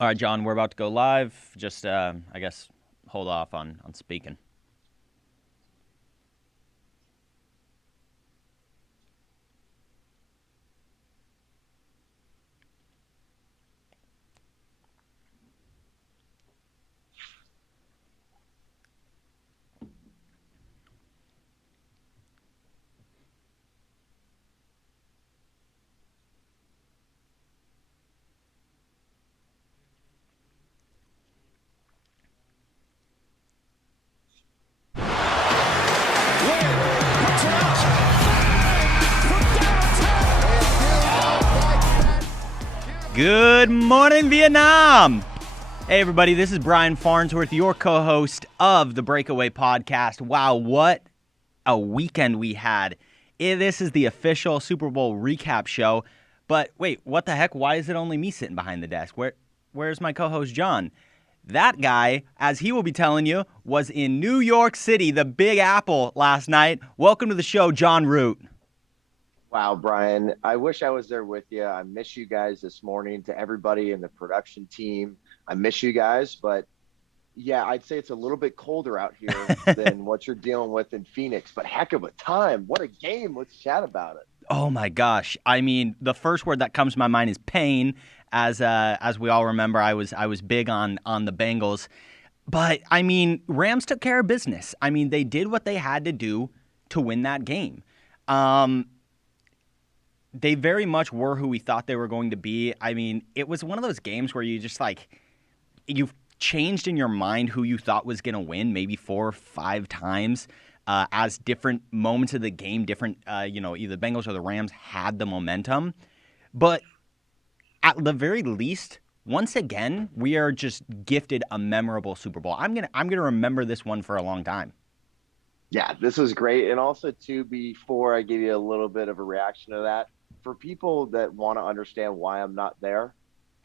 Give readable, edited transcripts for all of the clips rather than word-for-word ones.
All right, John, we're about to go live. Just, I guess, hold off on speaking. Good morning, Vietnam! Hey, everybody, this is Bryan Farnsworth, your co-host of the Breakaway podcast. Wow, what a weekend we had. This is the official Super Bowl recap show. But wait, what the heck? Why is it only me sitting behind the desk? Where's my co-host, John? That guy, as he will be telling you, was in New York City, the Big Apple, last night. Welcome to the show, Jon Root. Wow, Bryan, I wish I was there with you. I miss you guys this morning. To everybody in the production team, I miss you guys. But yeah, I'd say it's a little bit colder out here than what you're dealing with in Phoenix. But heck of a time. What a game. Let's chat about it. Oh my gosh. I mean, the first word that comes to my mind is pain. As we all remember, I was big on the Bengals. But I mean, Rams took care of business. I mean, they did what they had to do to win that game. They very much were who we thought they were going to be. I mean, it was one of those games where you just you've changed in your mind who you thought was going to win maybe 4 or 5 times as different moments of the game, different, either the Bengals or the Rams had the momentum. But at the very least, once again, we are just gifted a memorable Super Bowl. I'm gonna remember this one for a long time. Yeah, this was great. And also, too, before I give you a little bit of a reaction to that, for people that want to understand why I'm not there,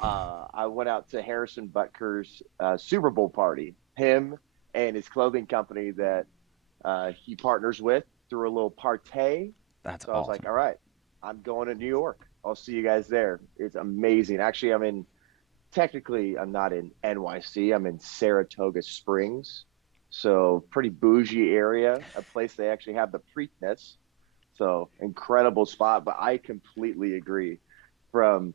I went out to Harrison Butker's Super Bowl party. Him and his clothing company that he partners with threw a little party. That's so awesome. I was like, all right, I'm going to New York. I'll see you guys there. It's amazing. Actually, I'm not in NYC. I'm in Saratoga Springs. So pretty bougie area, a place they actually have the Preakness. So incredible spot, but I completely agree. There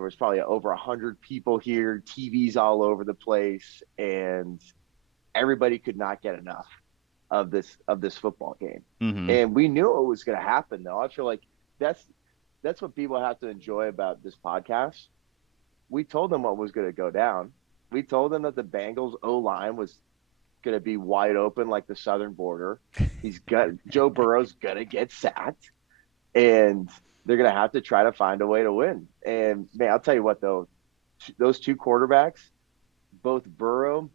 was probably over 100 people here, TVs all over the place, and everybody could not get enough of this football game. Mm-hmm. And we knew it was going to happen, though. I feel like that's what people have to enjoy about this podcast. We told them what was going to go down. We told them that the Bengals O-line was going to be wide open like the southern border. Joe Burrow's going to get sacked, and they're going to have to try to find a way to win. And, man, I'll tell you what, though, those two quarterbacks, both Burrow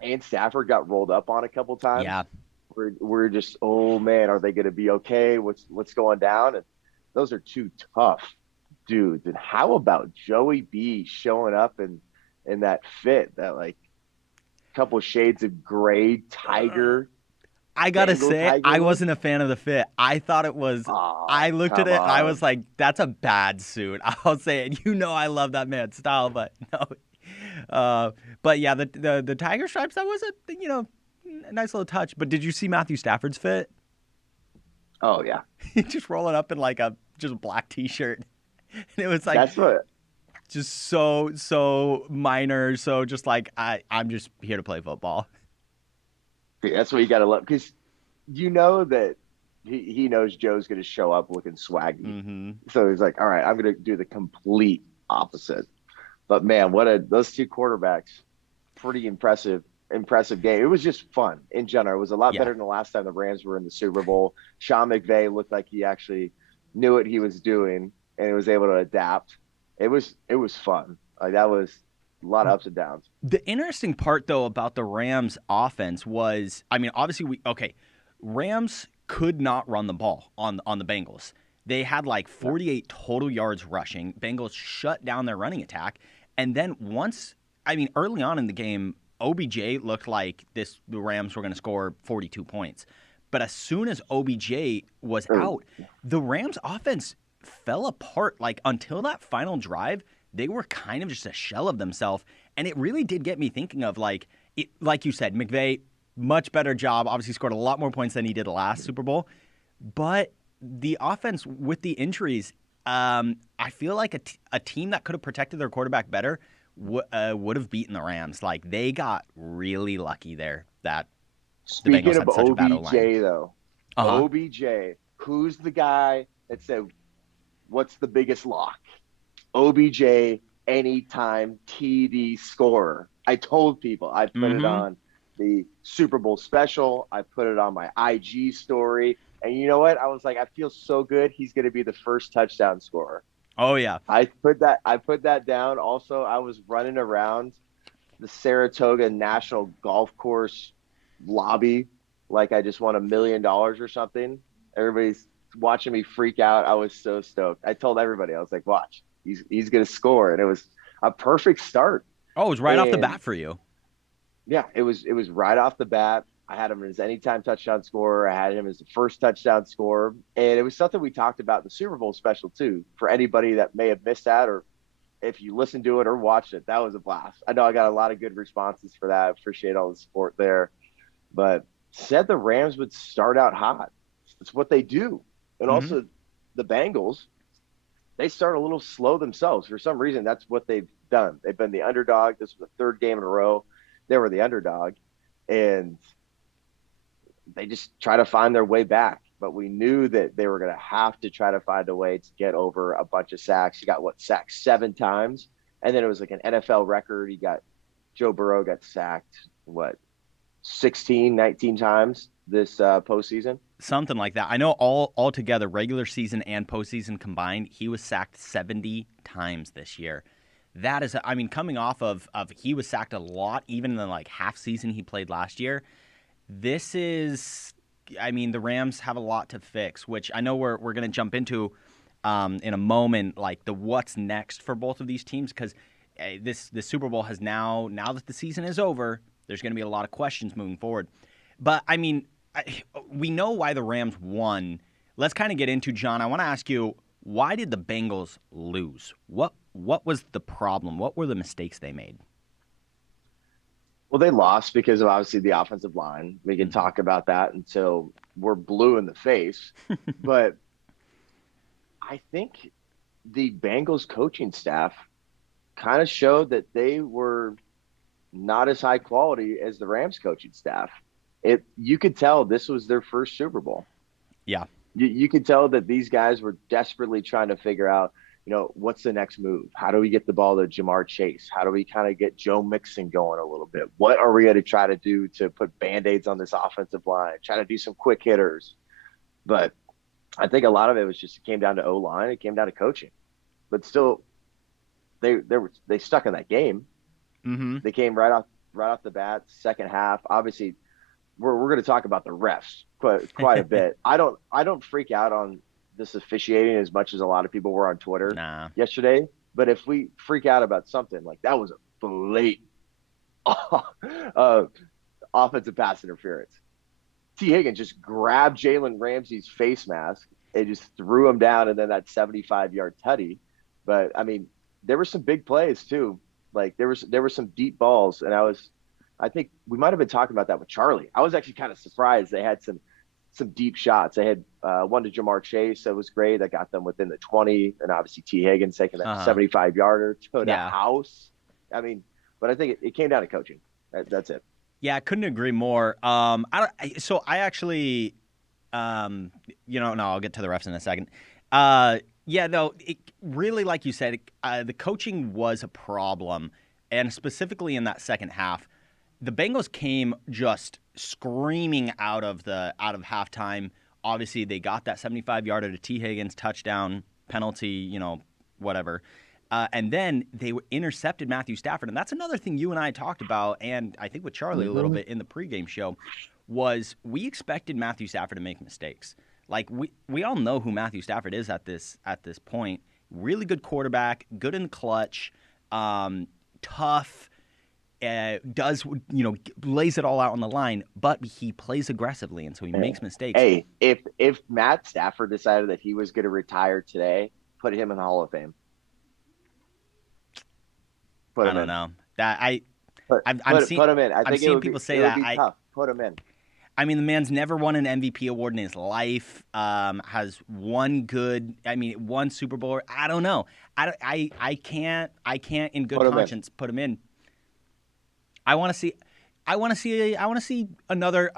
and Stafford got rolled up on a couple times. Yeah. We're just, oh, man, are they going to be okay? What's going down? And those are two tough dudes. And how about Joey B showing up in that fit, that couple shades of gray tiger? I gotta say, tiger I look? wasn't a fan of the fit. I thought it was. I looked at it. Come I on. was like, "That's a bad suit." I'll say it. I love that man's style, but no. But yeah, the tiger stripes. That was a nice little touch. But did you see Matthew Stafford's fit? Oh yeah, Just rolling up in just a black T-shirt, and it was like that's what. just so minor. So just I'm just here to play football. That's what you got to love, because that he knows Joe's going to show up looking swaggy. Mm-hmm. So he's like, all right, I'm going to do the complete opposite. But man, those two quarterbacks, pretty impressive game. It was just fun in general. It was a lot better than the last time the Rams were in the Super Bowl. Sean McVay looked like he actually knew what he was doing and he was able to adapt. It was fun. That was a lot of ups and downs. The interesting part, though, about the Rams offense was, obviously Rams could not run the ball on the Bengals. They had 48 total yards rushing. Bengals shut down their running attack. And then early on in the game, OBJ looked like the Rams were going to score 42 points. But as soon as OBJ was out, the Rams offense fell apart. Like, until that final drive, they were kind of just a shell of themselves. And it really did get me thinking of, like you said, McVay, much better job. Obviously scored a lot more points than he did last Super Bowl. But the offense with the injuries, I feel like a team that could have protected their quarterback better would have beaten the Rams. Like, they got really lucky there that the Bengals Speaking of had such a bad OBJ, O-line. though, Uh-huh. OBJ, who's the guy that said, what's the biggest lock? OBJ, anytime TD scorer. I told people I put it on the Super Bowl special. I put it on my IG story. And you know what? I was like, I feel so good. He's going to be the first touchdown scorer. Oh, yeah. I put that down. Also, I was running around the Saratoga National Golf Course lobby like I just won $1 million or something. Everybody's watching me freak out. I was so stoked. I told everybody, I was like, watch, he's going to score. And it was a perfect start. Oh, it was right off the bat for you. Yeah, it was right off the bat. I had him as anytime touchdown scorer. I had him as the first touchdown scorer. And it was something we talked about in the Super Bowl special, too. For anybody that may have missed that, or if you listened to it or watched it, that was a blast. I know I got a lot of good responses for that. Appreciate all the support there. But said the Rams would start out hot. It's what they do. And also the Bengals, they start a little slow themselves. For some reason, that's what they've done. They've been the underdog. This was the third game in a row. They were the underdog. And they just try to find their way back. But we knew that they were going to have to try to find a way to get over a bunch of sacks. He got, sacked 7 times? And then it was like an NFL record. Joe Burrow got sacked, 16, 19 times this postseason? Something like that. I know all together, regular season and postseason combined, he was sacked 70 times this year. That is, I mean, coming off of he was sacked a lot, even in the like half season he played last year. This is, I mean, the Rams have a lot to fix, which I know we're going to jump into in a moment, like the what's next for both of these teams, because this Super Bowl has now that the season is over, there's going to be a lot of questions moving forward. But, I mean, we know why the Rams won. Let's kind of get into, John, I want to ask you, why did the Bengals lose? What was the problem? What were the mistakes they made? Well, they lost because of obviously the offensive line. We can talk about that until we're blue in the face. But I think the Bengals coaching staff kind of showed that they were not as high quality as the Rams coaching staff. You could tell this was their first Super Bowl. Yeah. You could tell that these guys were desperately trying to figure out, what's the next move? How do we get the ball to Jamar Chase? How do we kind of get Joe Mixon going a little bit? What are we going to try to do to put Band-Aids on this offensive line? Try to do some quick hitters. But I think a lot of it came down to O-line. It came down to coaching. But still, they stuck in that game. Mm-hmm. They came right off the bat, second half. Obviously, we're going to talk about the refs quite a bit. I don't freak out on this officiating as much as a lot of people were on Twitter yesterday. But if we freak out about something, like that was a blatant offensive pass interference. T. Higgins just grabbed Jalen Ramsey's face mask and just threw him down, and then that 75-yard tutty. But I mean, there were some big plays too. Like there were some deep balls, and I think we might have been talking about that with Charlie. I was actually kind of surprised they had some deep shots. They had one to Jamar Chase that was great. That got them within the 20, and obviously T. Higgins taking that 75-yarder to the house. I mean, but I think it came down to coaching. That's it. Yeah, I couldn't agree more. I actually, I'll get to the refs in a second. It really, like you said, the coaching was a problem, and specifically in that second half, the Bengals came just screaming out of halftime. Obviously, they got that 75-yarder to T. Higgins, touchdown, penalty, whatever. And then they intercepted Matthew Stafford. And that's another thing you and I talked about, and I think with Charlie a little bit in the pregame show, was we expected Matthew Stafford to make mistakes. Like, we all know who Matthew Stafford is at this point. Really good quarterback, good in the clutch, tough, lays it all out on the line, but he plays aggressively, and so he makes mistakes. Hey, if Matt Stafford decided that he was going to retire today, put him in the Hall of Fame. I don't know. I've Put him in. I I'm think seeing people say that. It would be tough. Put him in. I mean, the man's never won an MVP award in his life. Has one Super Bowl. I don't know. I can't in good conscience put him in. I want to see another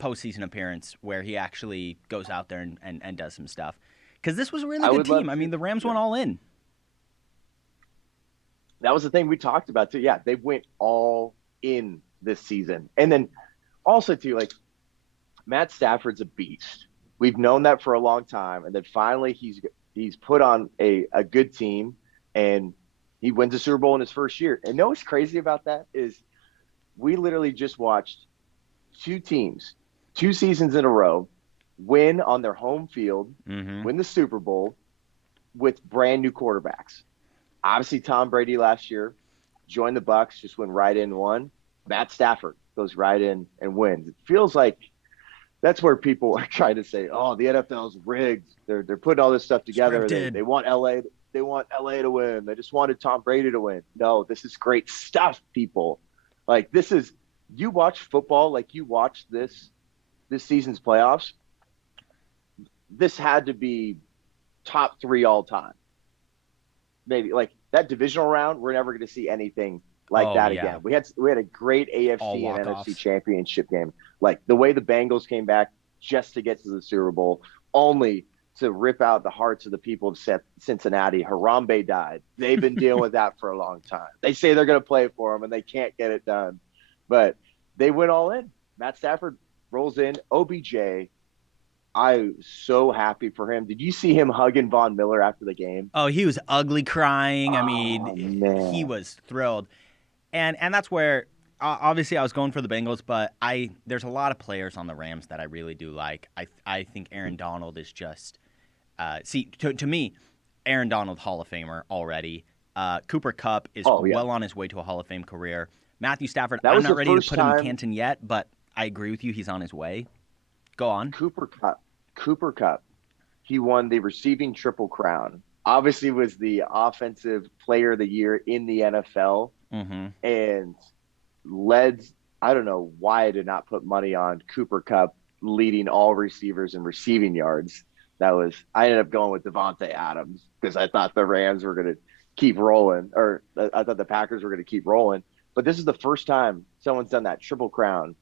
postseason appearance where he actually goes out there and does some stuff. Because this was a really good team. I mean, the Rams went all in. That was the thing we talked about too. Yeah, they went all in this season. And then also too, like, Matt Stafford's a beast. We've known that for a long time. And then finally he's put on a good team and he wins a Super Bowl in his first year. And you know what's crazy about that is we literally just watched two teams, 2 seasons in a row, win on their home field, win the Super Bowl with brand new quarterbacks. Obviously, Tom Brady last year joined the Bucs, just went right in and won. Matt Stafford goes right in and wins. It feels like that's where people are trying to say, "Oh, the NFL's rigged. They're putting all this stuff together. They want LA. They want LA to win. They just wanted Tom Brady to win." No, this is great stuff, people. Like, you watch football like you watch this season's playoffs. This had to be top 3 all time. Maybe like that divisional round, we're never going to see anything like that again. We had a great AFC and NFC championship game. Like the way the Bengals came back just to get to the Super Bowl, only to rip out the hearts of the people of Cincinnati. Harambe died. They've been dealing with that for a long time. They say they're going to play for him, and they can't get it done. But they went all in. Matt Stafford rolls in. OBJ, I'm so happy for him. Did you see him hugging Von Miller after the game? Oh, he was ugly crying. I mean, man. He was thrilled. And that's where obviously I was going for the Bengals, but there's a lot of players on the Rams that I really do like. I think Aaron Donald is just to me, Aaron Donald, Hall of Famer already. Cooper Kupp is well on his way to a Hall of Fame career. Matthew Stafford, I'm not ready to put him in Canton yet, but I agree with you. He's on his way. Go on. Cooper Kupp. He won the receiving triple crown. Obviously was the offensive player of the year in the NFL. And led, I don't know why I did not put money on Cooper Kupp leading all receivers in receiving yards. I ended up going with Devontae Adams because I thought the Rams were going to keep rolling, or I thought the Packers were going to keep rolling. But this is the first time someone's done that triple crown,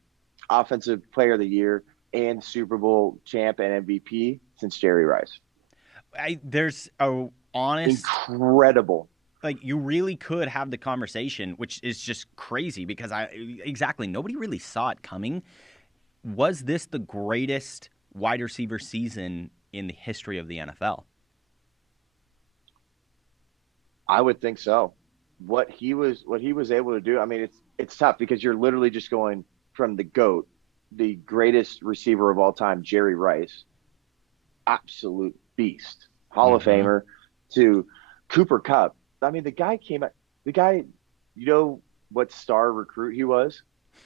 offensive player of the year and Super Bowl champ and MVP since Jerry Rice. There's a honest, incredible. Like, you really could have the conversation, which is just crazy because nobody really saw it coming. Was this the greatest wide receiver season in the history of the NFL? I would think so. What he was able to do, I mean, it's tough because you're literally just going from the GOAT, the greatest receiver of all time, Jerry Rice, absolute beast, Hall of Famer, to Cooper Kupp. I mean, the guy, you know what star recruit he was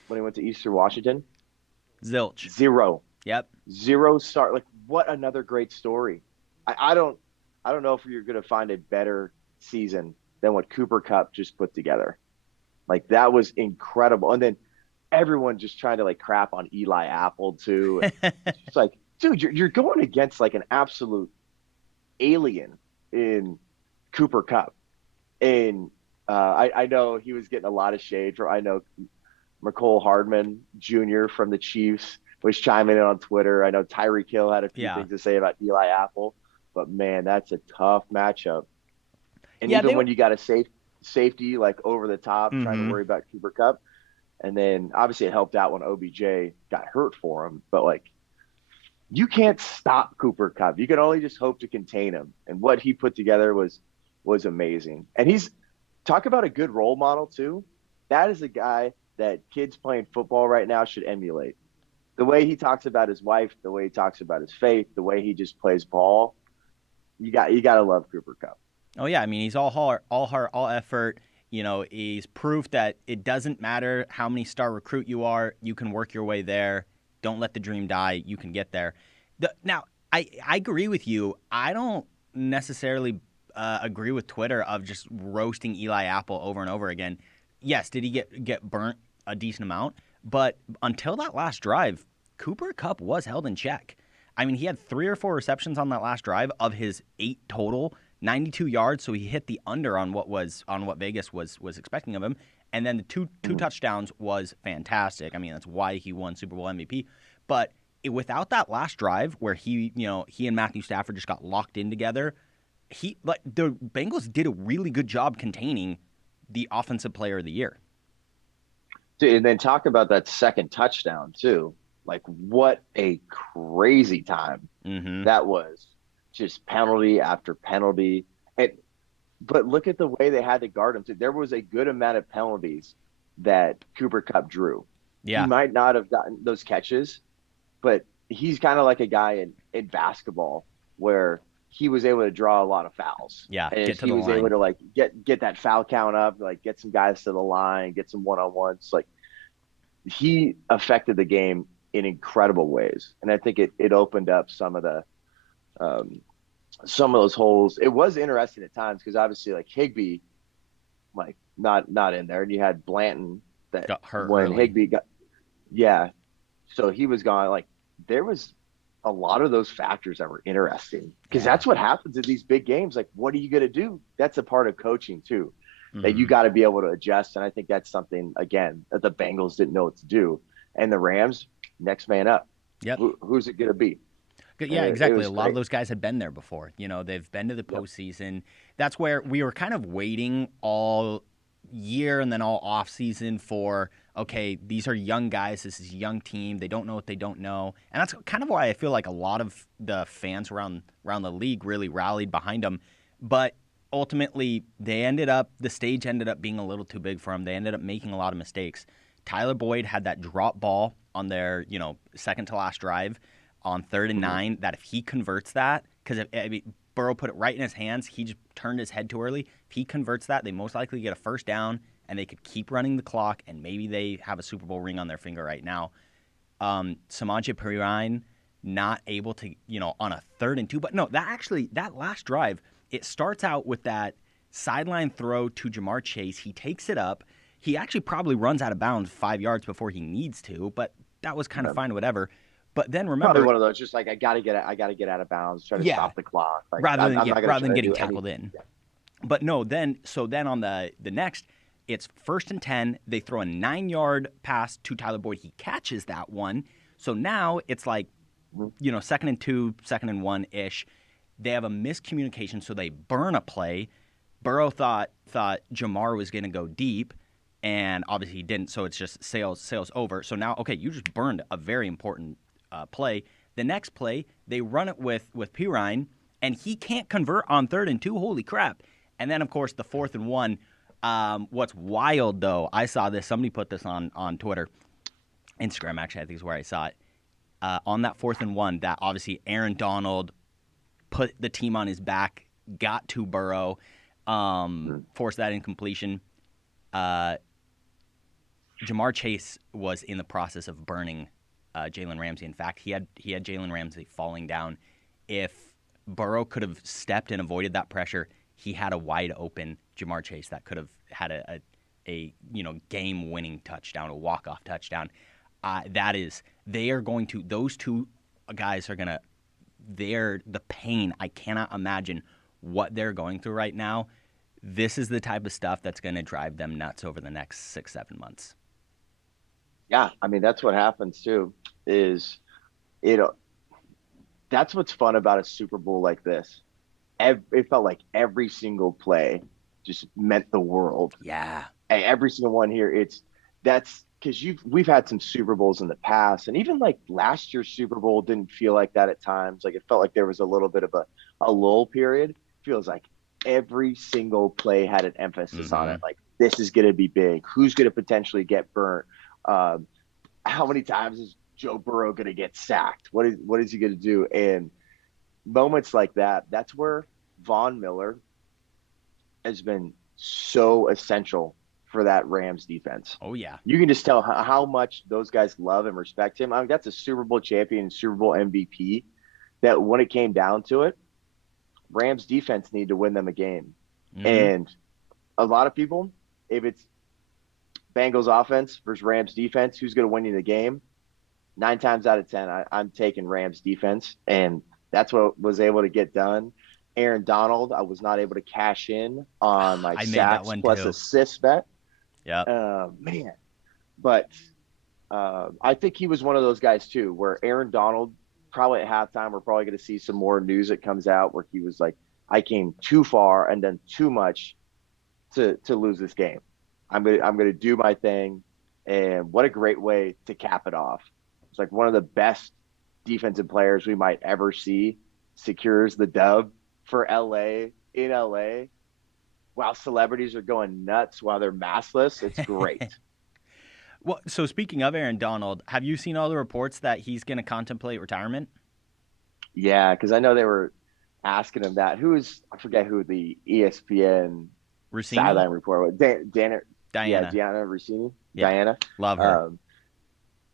when he went to Eastern Washington? Zilch. 0. Yep. 0 star. Like, what another great story. I don't know if you're going to find a better season than what Cooper Kupp just put together. Like, that was incredible. And then everyone just trying to, like, crap on Eli Apple too. It's like, dude, you're going against like an absolute alien in Cooper Kupp. And I know he was getting a lot of shade from, I know McCole Hardman Jr. from the Chiefs was chiming in on Twitter. I know Tyreek Hill had a few things to say about Eli Apple, but man, that's a tough matchup. And even when you got a safety like over the top, trying to worry about Cooper Kupp, and then obviously it helped out when OBJ got hurt for him, but like, you can't stop Cooper Kupp. You can only just hope to contain him. And what he put together was amazing. And he's talk about a good role model too. That is a guy that kids playing football right now should emulate. The way he talks about his wife, the way he talks about his faith, the way he just plays ball. You got to love Cooper Kupp. Oh yeah, I mean, he's all heart, all effort. You know, he's proof that it doesn't matter how many star recruit you are, you can work your way there. Don't let the dream die. You can get there. Now, I agree with you. I don't necessarily agree with Twitter of just roasting Eli Apple over and over again. Yes, did he get burnt a decent amount? But until that last drive, Cooper Kupp was held in check. I mean, he had 3 or 4 receptions on that last drive of his 8 total, 92 yards. So he hit the under on what Vegas was expecting of him. And then the two touchdowns was fantastic. I mean, that's why he won Super Bowl MVP. But without that last drive where he and Matthew Stafford just got locked in together, the Bengals did a really good job containing the offensive player of the year. Dude, and then talk about that second touchdown too. Like, what a crazy time that was. Just penalty after penalty. But look at the way they had to guard him too. There was a good amount of penalties that Cooper Kupp drew. Yeah. He might not have gotten those catches, but he's kind of like a guy in basketball where he was able to draw a lot of fouls. Yeah, and get to he the was line. able to like get that foul count up, like get some guys to the line, get some one-on-ones. Like, he affected the game in incredible ways, and I think it opened up some of those holes. It was interesting at times because obviously like Higbee, like not in there, and you had Blanton that Got hurt when early. Higbee so he was gone. Like, there was a lot of those factors that were interesting because that's what happens in these big games. Like, what are you going to do? That's a part of coaching too, that you got to be able to adjust. And I think that's something, again, that the Bengals didn't know what to do. And the Rams, next man up. Yep. Who's it going to be? Yeah, exactly. A lot great. of those guys had been there before. They've been to the postseason. That's where we were kind of waiting all year and then all off season for, okay, these are young guys. This is a young team. They don't know what they don't know. And that's kind of why I feel like a lot of the fans around the league really rallied behind them. But ultimately, the stage ended up being a little too big for them. They ended up making a lot of mistakes. Tyler Boyd had that drop ball on their, second to last drive on 3rd and 9, that if he converts that, because Burrow put it right in his hands, he just turned his head too early. If he converts that, they most likely get a first down, and they could keep running the clock, and maybe they have a Super Bowl ring on their finger right now. Samaje Perine not able to, on a 3rd and 2. But no, that last drive, it starts out with that sideline throw to Jamar Chase. He takes it up. He actually probably runs out of bounds 5 yards before he needs to, but that was kind of fine, whatever. But then remember, probably one of those, just like I got to get out of bounds, try to stop the clock, like, rather than getting tackled in. Yeah. But no, then on the next, it's 1st and 10. They throw a 9-yard pass to Tyler Boyd. He catches that one. So now it's like, 2nd and 2, 2nd and 1-ish. They have a miscommunication, so they burn a play. Burrow thought Jamar was going to go deep, and obviously he didn't. So it's just sails over. So now, okay, you just burned a very important play. The next play, they run it with Pirine, and he can't convert on 3rd and 2. Holy crap. And then, of course, the 4th and 1. What's wild, though, I saw this. Somebody put this on Twitter. Instagram, actually, I think is where I saw it. On that 4th and 1, that obviously Aaron Donald put the team on his back, got to Burrow, forced that incompletion. Jamar Chase was in the process of burning Jalen Ramsey. In fact, he had Jalen Ramsey falling down. If Burrow could have stepped and avoided that pressure, he had a wide open Jamar Chase that could have had a game-winning touchdown, a walk-off touchdown. Those two guys are gonna. The pain. I cannot imagine what they're going through right now. This is the type of stuff that's going to drive them nuts over the next 6-7 months. Yeah, I mean, that's what happens too. That's what's fun about a Super Bowl like this. It felt like every single play just meant the world. Yeah, every single one here. That's because we've had some Super Bowls in the past, and even like last year's Super Bowl didn't feel like that at times. Like, it felt like there was a little bit of a lull period. It feels like every single play had an emphasis on it. Like, this is going to be big. Who's going to potentially get burnt? How many times is Joe Burrow going to get sacked? What is he going to do? And moments like that, that's where Von Miller has been so essential for that Rams defense. Oh, yeah. You can just tell how much those guys love and respect him. I mean, that's a Super Bowl champion, Super Bowl MVP, that when it came down to it, Rams defense need to win them a game. Mm-hmm. And a lot of people, if it's Bengals offense versus Rams defense, who's going to win you the game? 9 times out of 10, I'm taking Rams defense. And that's what was able to get done. Aaron Donald, I was not able to cash in on my I made that sacks one plus too. assist bet. Yeah. Man. But I think he was one of those guys too, where Aaron Donald, probably at halftime, we're probably going to see some more news that comes out where he was like, I came too far and done too much to lose this game. I'm gonna do my thing. And what a great way to cap it off. It's like one of the best defensive players we might ever see secures the dub for LA in LA while celebrities are going nuts while they're maskless. It's great. Well, so speaking of Aaron Donald, have you seen all the reports that he's going to contemplate retirement? Yeah, because I know they were asking him that. I forget who the ESPN sideline reporter was. Diana. Yeah, Diana Rossini. Yeah. Diana. Love her.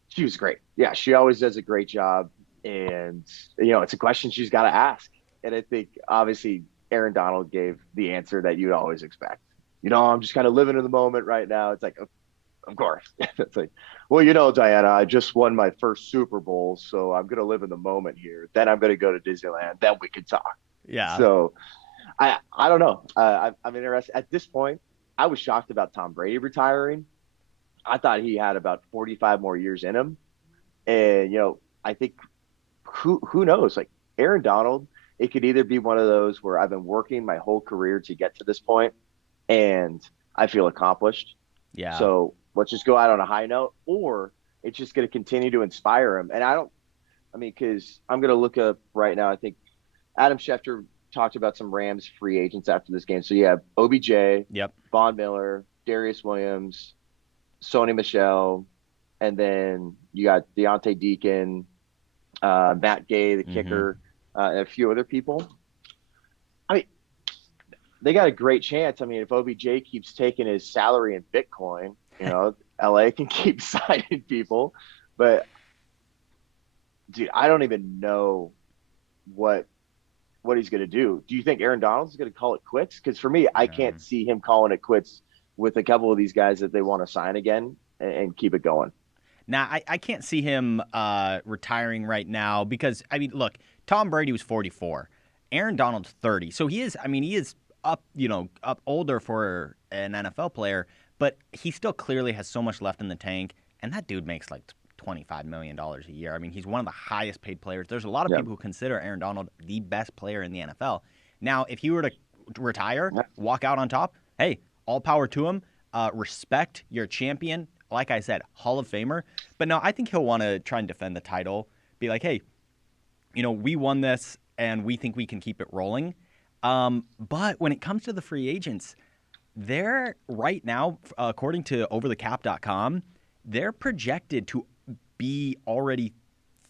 She was great. Yeah, she always does a great job. And, it's a question she's got to ask. And I think, obviously, Aaron Donald gave the answer that you'd always expect. I'm just kind of living in the moment right now. It's like, of course. It's like, well, Diana, I just won my first Super Bowl, so I'm going to live in the moment here. Then I'm going to go to Disneyland. Then we can talk. Yeah. So I don't know. I'm interested. At this point, I was shocked about Tom Brady retiring. I thought he had about 45 more years in him. And, I think who knows? Like Aaron Donald, it could either be one of those where I've been working my whole career to get to this point and I feel accomplished. Yeah. So let's just go out on a high note, or it's just going to continue to inspire him. And because I'm going to look up right now, I think Adam Schefter talked about some Rams free agents after this game. So you have OBJ, yep, Von Miller, Darius Williams, Sony Michel, and then you got Deontay Deacon, Matt Gay, the kicker, and a few other people. They got a great chance. If OBJ keeps taking his salary in Bitcoin, LA can keep signing people. But, dude, I don't even know what he's going to do. Do you think Aaron Donald's going to call it quits? Because for me, I can't see him calling it quits with a couple of these guys that they want to sign again and keep it going. Now, I can't see him retiring right now because, look, Tom Brady was 44. Aaron Donald's 30. So he is up older for an NFL player, but he still clearly has so much left in the tank. And that dude makes like $25 million a year. He's one of the highest paid players. There's a lot of people who consider Aaron Donald the best player in the NFL. Now, if he were to retire, walk out on top, hey, all power to him. Respect, you're a champion. Like I said, Hall of Famer. But no, I think he'll want to try and defend the title. Be like, hey, we won this and we think we can keep it rolling. But when it comes to the free agents, they're right now, according to overthecap.com, they're projected to be already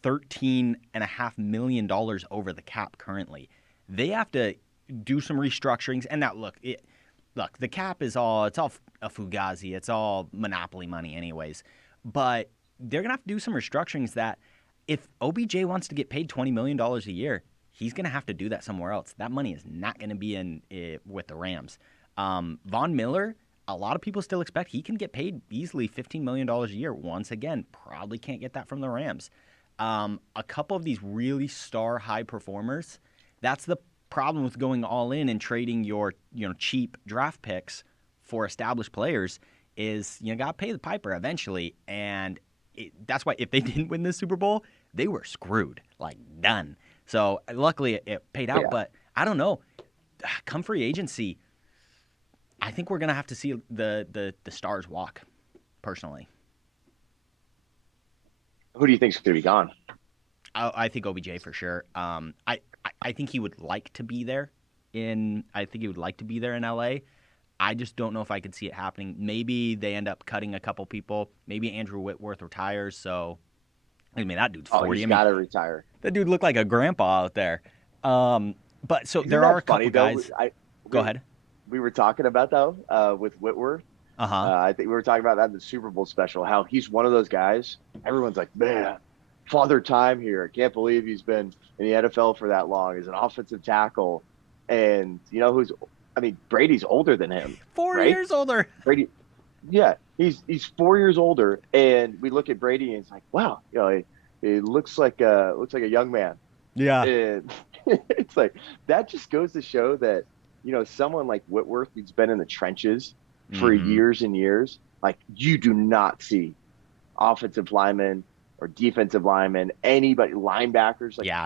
$13.5 million over the cap currently. They have to do some restructurings. And now, look, the cap it's all a fugazi. It's all monopoly money anyways. But they're going to have to do some restructurings that if OBJ wants to get paid $20 million a year, he's going to have to do that somewhere else. That money is not going to be with the Rams. Von Miller, a lot of people still expect he can get paid easily $15 million a year. Once again, probably can't get that from the Rams. A couple of these really star high performers, that's the problem with going all in and trading your cheap draft picks for established players is you got to pay the piper eventually. And that's why if they didn't win this Super Bowl, they were screwed, like done. So luckily it paid out, but I don't know. Come free agency, I think we're going to have to see the stars walk, personally. Who do you think is going to be gone? I think OBJ for sure. I think he would like to be there in LA. I just don't know if I could see it happening. Maybe they end up cutting a couple people. Maybe Andrew Whitworth retires. So, that dude's 40. He's got to retire. That dude looked like a grandpa out there. But so there are a couple guys. Go ahead. We were talking about with Whitworth. I think we were talking about that in the Super Bowl special. How he's one of those guys. Everyone's like, man, father time here. I can't believe he's been in the NFL for that long. He's an offensive tackle. And you know who's? I mean, Brady's older than him, 4 years older. Brady, yeah, he's 4 years older, and we look at Brady and it's like, wow, you know, he looks like a young man. Yeah. And it's like that just goes to show that, you know, someone like Whitworth, who's been in the trenches for years and years, like you do not see offensive linemen or defensive linemen, anybody, linebackers, like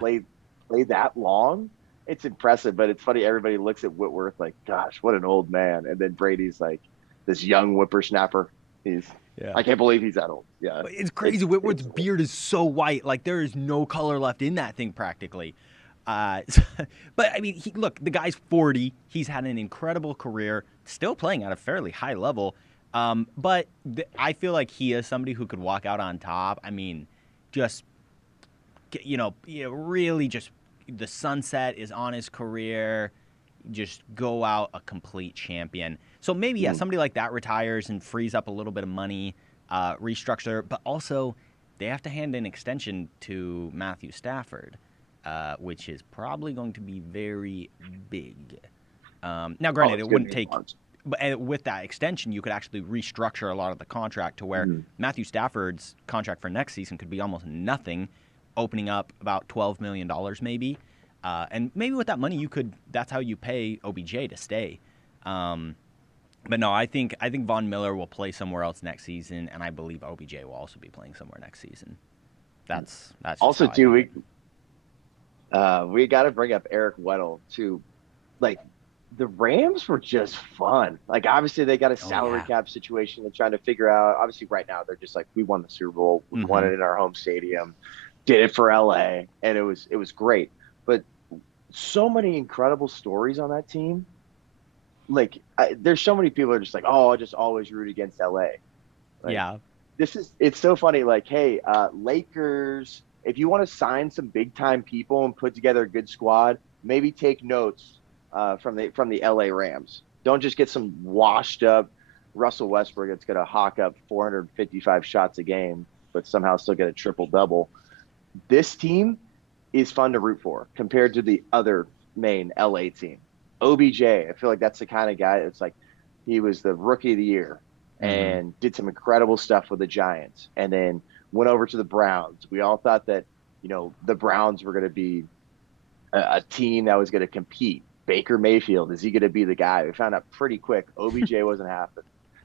play that long. It's impressive, but it's funny. Everybody looks at Whitworth like, gosh, what an old man. And then Brady's like this young whippersnapper. I can't believe he's that old. Yeah. It's crazy. Whitworth's beard is so white. Like, there is no color left in that thing practically. But, I mean, look, the guy's 40. He's had an incredible career, still playing at a fairly high level. But I feel like he is somebody who could walk out on top. I mean, just, really just the sunset is on his career. Just go out a complete champion. So maybe, somebody like that retires and frees up a little bit of money, restructure. But also, they have to hand an extension to Matthew Stafford, which is probably going to be very big. Now, granted, it wouldn't take... But with that extension, you could actually restructure a lot of the contract to where Matthew Stafford's contract for next season could be almost nothing, opening up about $12 million maybe. And maybe with that money, that's how you pay OBJ to stay. But no, I think Von Miller will play somewhere else next season, and I believe OBJ will also be playing somewhere next season. That's also too. We got to bring up Eric Weddle too. Like, the Rams were just fun. Like, obviously they got a salary cap situation they're trying to figure out. Obviously right now they're just like, we won the Super Bowl, we won it in our home stadium, did it for LA, and it was great. But so many incredible stories on that team. Like, there's so many people who are just like, oh, I just always root against LA. Like, it's so funny. Like, hey, Lakers, if you want to sign some big time people and put together a good squad, maybe take notes from the LA Rams. Don't just get some washed up Russell Westbrook that's going to hawk up 455 shots a game, but somehow still get a triple double. This team is fun to root for compared to the other main LA team. OBJ, I feel like that's the kind of guy that's like, he was the rookie of the year and did some incredible stuff with the Giants, and then went over to the Browns. We all thought that, you know, the Browns were going to be a team that was going to compete. Baker Mayfield, is he going to be the guy? We found out pretty quick OBJ wasn't happening.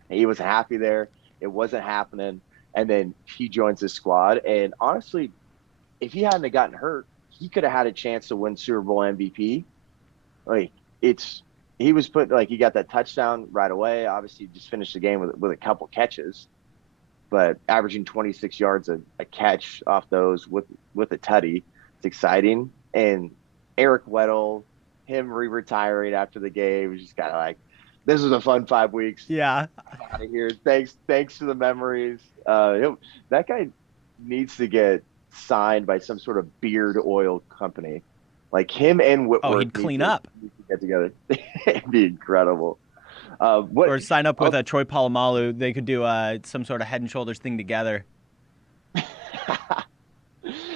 He wasn't happy there. It wasn't happening. And then he joins the squad. And honestly, if he hadn't gotten hurt, he could have had a chance to win Super Bowl MVP. Like, he was put, like, he got that touchdown right away. Obviously, just finished the game with a couple catches, but averaging 26 yards a catch off those with a tutty. It's exciting. And Eric Weddle, him retiring after the game, was just kind of like, this was a fun 5 weeks. Yeah. Out of here. Thanks to the memories. That guy needs to get signed by some sort of beard oil company. Like, him and Whitworth. Oh, he'd clean up. Need to get together. It'd be incredible. Or sign up with Troy Polamalu. They could do some sort of Head and Shoulders thing together.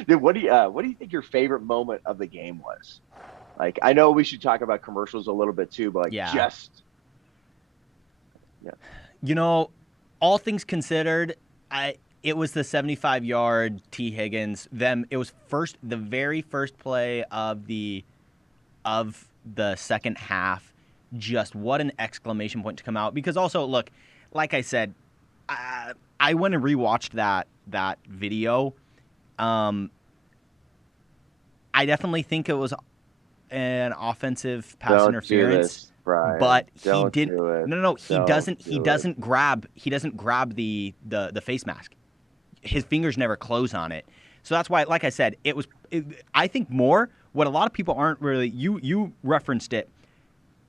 Dude, what do you think your favorite moment of the game was? Like, I know we should talk about commercials a little bit too, but You know, all things considered, it was the 75-yard T. Higgins. It was the very first play of the second half. Just what an exclamation point to come out. Because also, look, like I said, I went and rewatched that video. I definitely think it was an offensive pass interference. Brian. But Don't he didn't. do it. No. He doesn't. He do doesn't grab. He doesn't grab the face mask. His fingers never close on it. So that's why, like I said, I think more what a lot of people aren't really. You referenced it.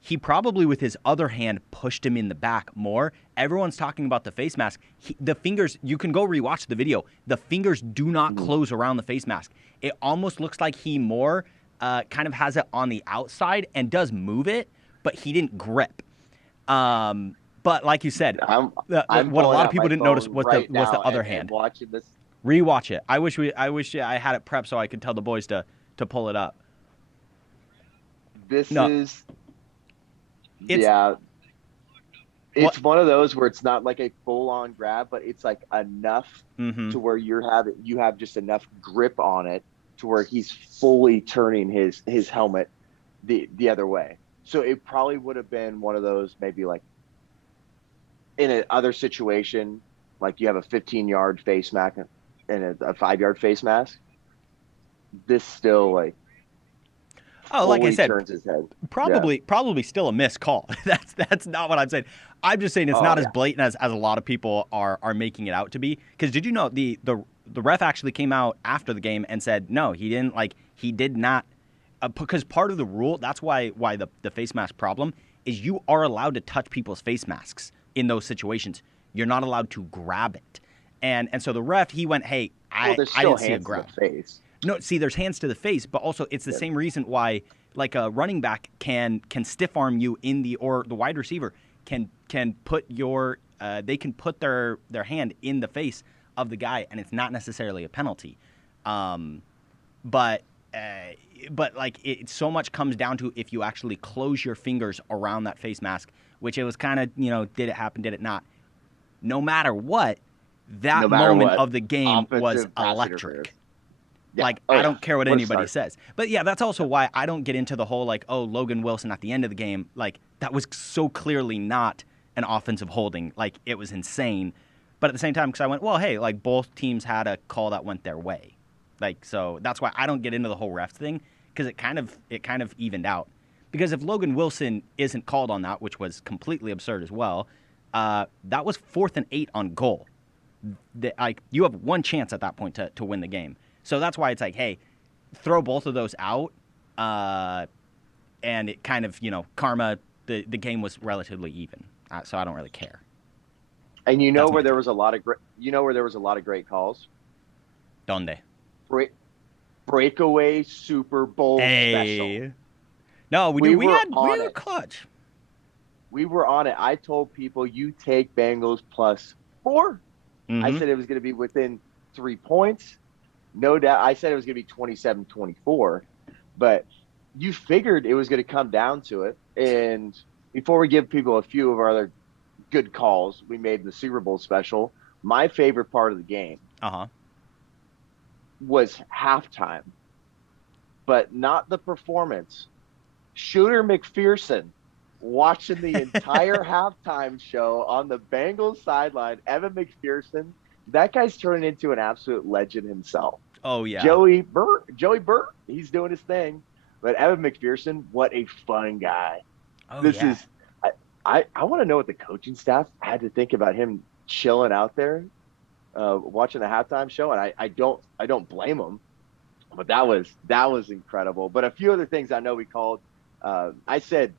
He probably with his other hand pushed him in the back more. Everyone's talking about the face mask. The fingers. You can go rewatch the video. The fingers do not close around the face mask. It almost looks like he more kind of has it on the outside and does move it, but he didn't grip. But like you said, I'm what a lot of people didn't notice was the other hand. Watching this. Rewatch it. I wish I had it prepped so I could tell the boys to pull it up. This No, is, it's yeah, what. it's one of those where it's not like a full on grab, but it's like enough Mm-hmm. to where you have just enough grip on it to where he's fully turning his helmet the other way. So it probably would have been one of those maybe like in another situation, like you have a 15-yard face mask and a 5-yard face mask. This still like Oh, like I fully said, turns his head. Yeah. probably still a missed call. That's not what I'm saying. I'm just saying it's Oh not as yeah. blatant as a lot of people are making it out to be. Because did you know the ref actually came out after the game and said no, he did not because part of the rule, that's why the face mask problem is you are allowed to touch people's face masks in those situations. You're not allowed to grab it. And so the ref, he went, hey, Well, I there's I still didn't see a hands to the grab. face. No, see, there's hands to the face, but also it's the Yeah. same reason why, like a running back can stiff arm you or the wide receiver can put they can put their hand in the face of the guy, and it's not necessarily a penalty. Um, but like it so much comes down to if you actually close your fingers around that face mask, which it was kind of did it happen, did it not? No matter what, that No matter moment what, of the game was offensive pass interference. electric. Yeah. Like, Oh I yeah. don't care what What a anybody start. says. But yeah, that's also why I don't get into the whole, like, oh, Logan Wilson at the end of the game. Like, that was so clearly not an offensive holding. Like, it was insane. But at the same time, because I went, well, hey, like, both teams had a call that went their way. Like, so that's why I don't get into the whole ref thing, because it kind of evened out. Because if Logan Wilson isn't called on that, which was completely absurd as well, that was 4th and 8 on goal. Like, you have one chance at that point to win the game. So that's why it's like, hey, throw both of those out, and it kind of, karma, the game was relatively even. So I don't really care. And you know That's where my there take. was a lot of great, you know where there was a lot of great calls. Donde? Break, breakaway Super Bowl special. Hey. No, we do. We We were had on a it. clutch. We were on it. I told people you take Bengals plus 4. I Mm-hmm. said it was going to be within 3 points. No doubt. I said it was going to be 27-24, but you figured it was going to come down to it. And before we give people a few of our other good calls we made in the Super Bowl special, my favorite part of the game Uh-huh. was halftime, but not the performance. Shooter McPherson watching the entire halftime show on the Bengals sideline. Evan McPherson, that guy's turning into an absolute legend himself. Oh, yeah. Joey Burt, he's doing his thing. But Evan McPherson, what a fun guy. Oh, This yeah. is I want to know what the coaching staff had to think about him chilling out there, watching the halftime show, and I don't blame him. But that was incredible. But a few other things I know we called. I said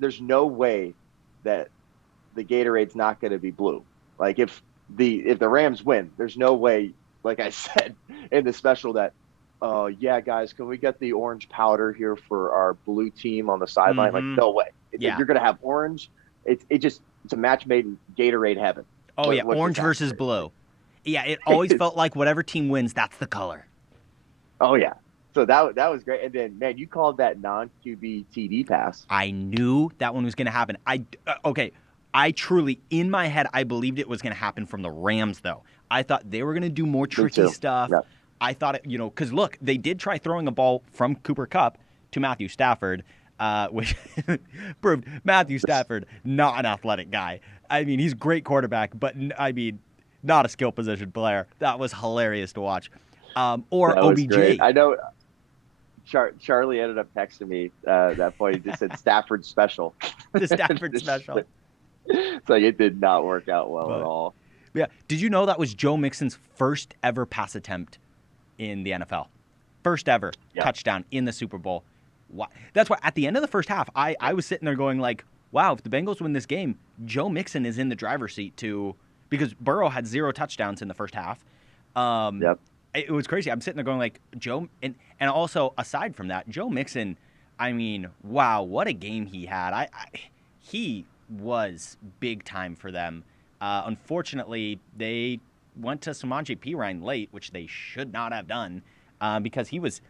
there's no way that the Gatorade's not going to be blue. Like if the Rams win, there's no way. Like I said in the special that, yeah, guys, can we get the orange powder here for our blue team on the sideline? Like Mm-hmm. no way. Yeah. You're going to have orange. It's a match made in Gatorade heaven. Oh, yeah. What Orange just versus happened. blue. Yeah, it always felt like whatever team wins, that's the color. Oh yeah. So that was great. And then man, you called that non-QB TD pass. I knew that one was going to happen. Okay, I truly, in my head, I believed it was going to happen from the Rams, though. I thought they were going to do more tricky too. stuff. Yeah. I thought, because look, they did try throwing a ball from Cooper Kupp to Matthew Stafford, which proved Matthew Stafford not an athletic guy. I mean, he's a great quarterback, but not a skill position player. That was hilarious to watch. Or That was OBJ. great. I know Charlie ended up texting me at that point. He just said Stafford special. The Stafford special. It's like it did not work out well at all. Yeah. Did you know that was Joe Mixon's first ever pass attempt in the NFL? First ever touchdown in the Super Bowl. That's why at the end of the first half, I was sitting there going like, wow, if the Bengals win this game, Joe Mixon is in the driver's seat because Burrow had 0 touchdowns in the first half. Yep. It was crazy. I'm sitting there going like Joe, and also aside from that, Joe Mixon, I mean, wow, what a game he had. He was big time for them. Unfortunately, they went to Samaje Perine late, which they should not have done, because he was.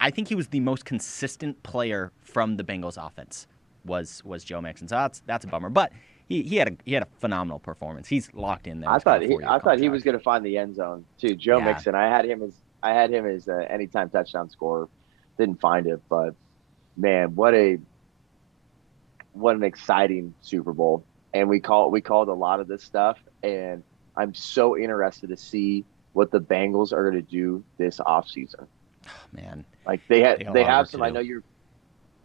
I think he was the most consistent player from the Bengals offense was Joe Mixon. So that's a bummer. But he had a phenomenal performance. He's locked in there. I thought he was going to find the end zone too. Joe Mixon. I had him as anytime touchdown scorer. Didn't find it, but man, what an exciting Super Bowl. And we called a lot of this stuff, and I'm so interested to see what the Bengals are going to do this offseason. Oh, man, like they have some. I know you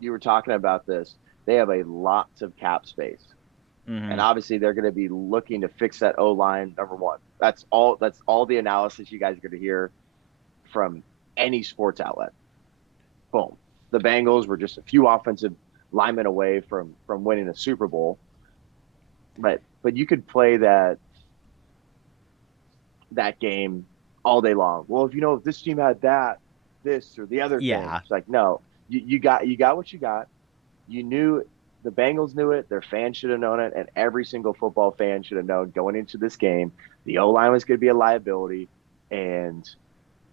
were talking about this. They have a lot of cap space, and obviously they're going to be looking to fix that O-line. Number one, that's all the analysis you guys are going to hear from any sports outlet. Boom. The Bengals were just a few offensive linemen away from winning a Super Bowl, but you could play that game all day long. Well, if this team had this or the other thing, it's like, no, you got what you got. You knew, the Bengals knew it. Their fans should have known it, and every single football fan should have known going into this game the O-line was going to be a liability, and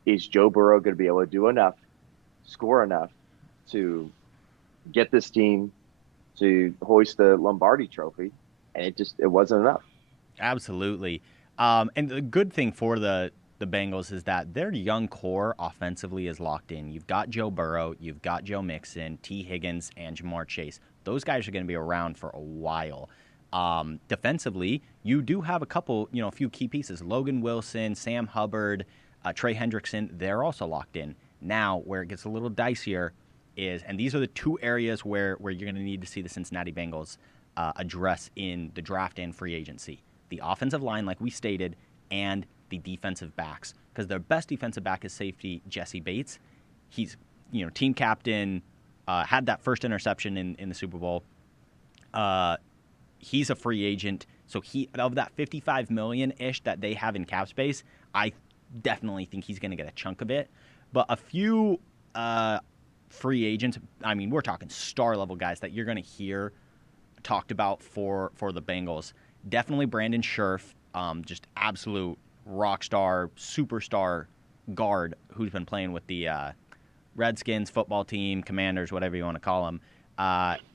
is Joe Burrow going to be able to do enough, score enough to get this team to hoist the Lombardi trophy? And it wasn't enough. Absolutely. And the good thing for the Bengals is that their young core offensively is locked in. You've got Joe Burrow, you've got Joe Mixon, T. Higgins, and Jamar Chase. Those guys are going to be around for a while. Defensively, you do have a few key pieces. Logan Wilson, Sam Hubbard, Trey Hendrickson, they're also locked in. Now, where it gets a little dicier is, and these are the two areas where you're going to need to see the Cincinnati Bengals address in the draft and free agency. The offensive line, like we stated, and the defensive backs. Because their best defensive back is safety Jesse Bates. He's, team captain, had that first interception in the Super Bowl. He's a free agent. So of that $55 million-ish that they have in cap space, I definitely think he's going to get a chunk of it. But a few free agents, I mean, we're talking star-level guys that you're going to hear talked about for the Bengals. Definitely Brandon Sherf, just absolute rock star, superstar guard who's been playing with the Redskins football team, Commanders, whatever you want to call him.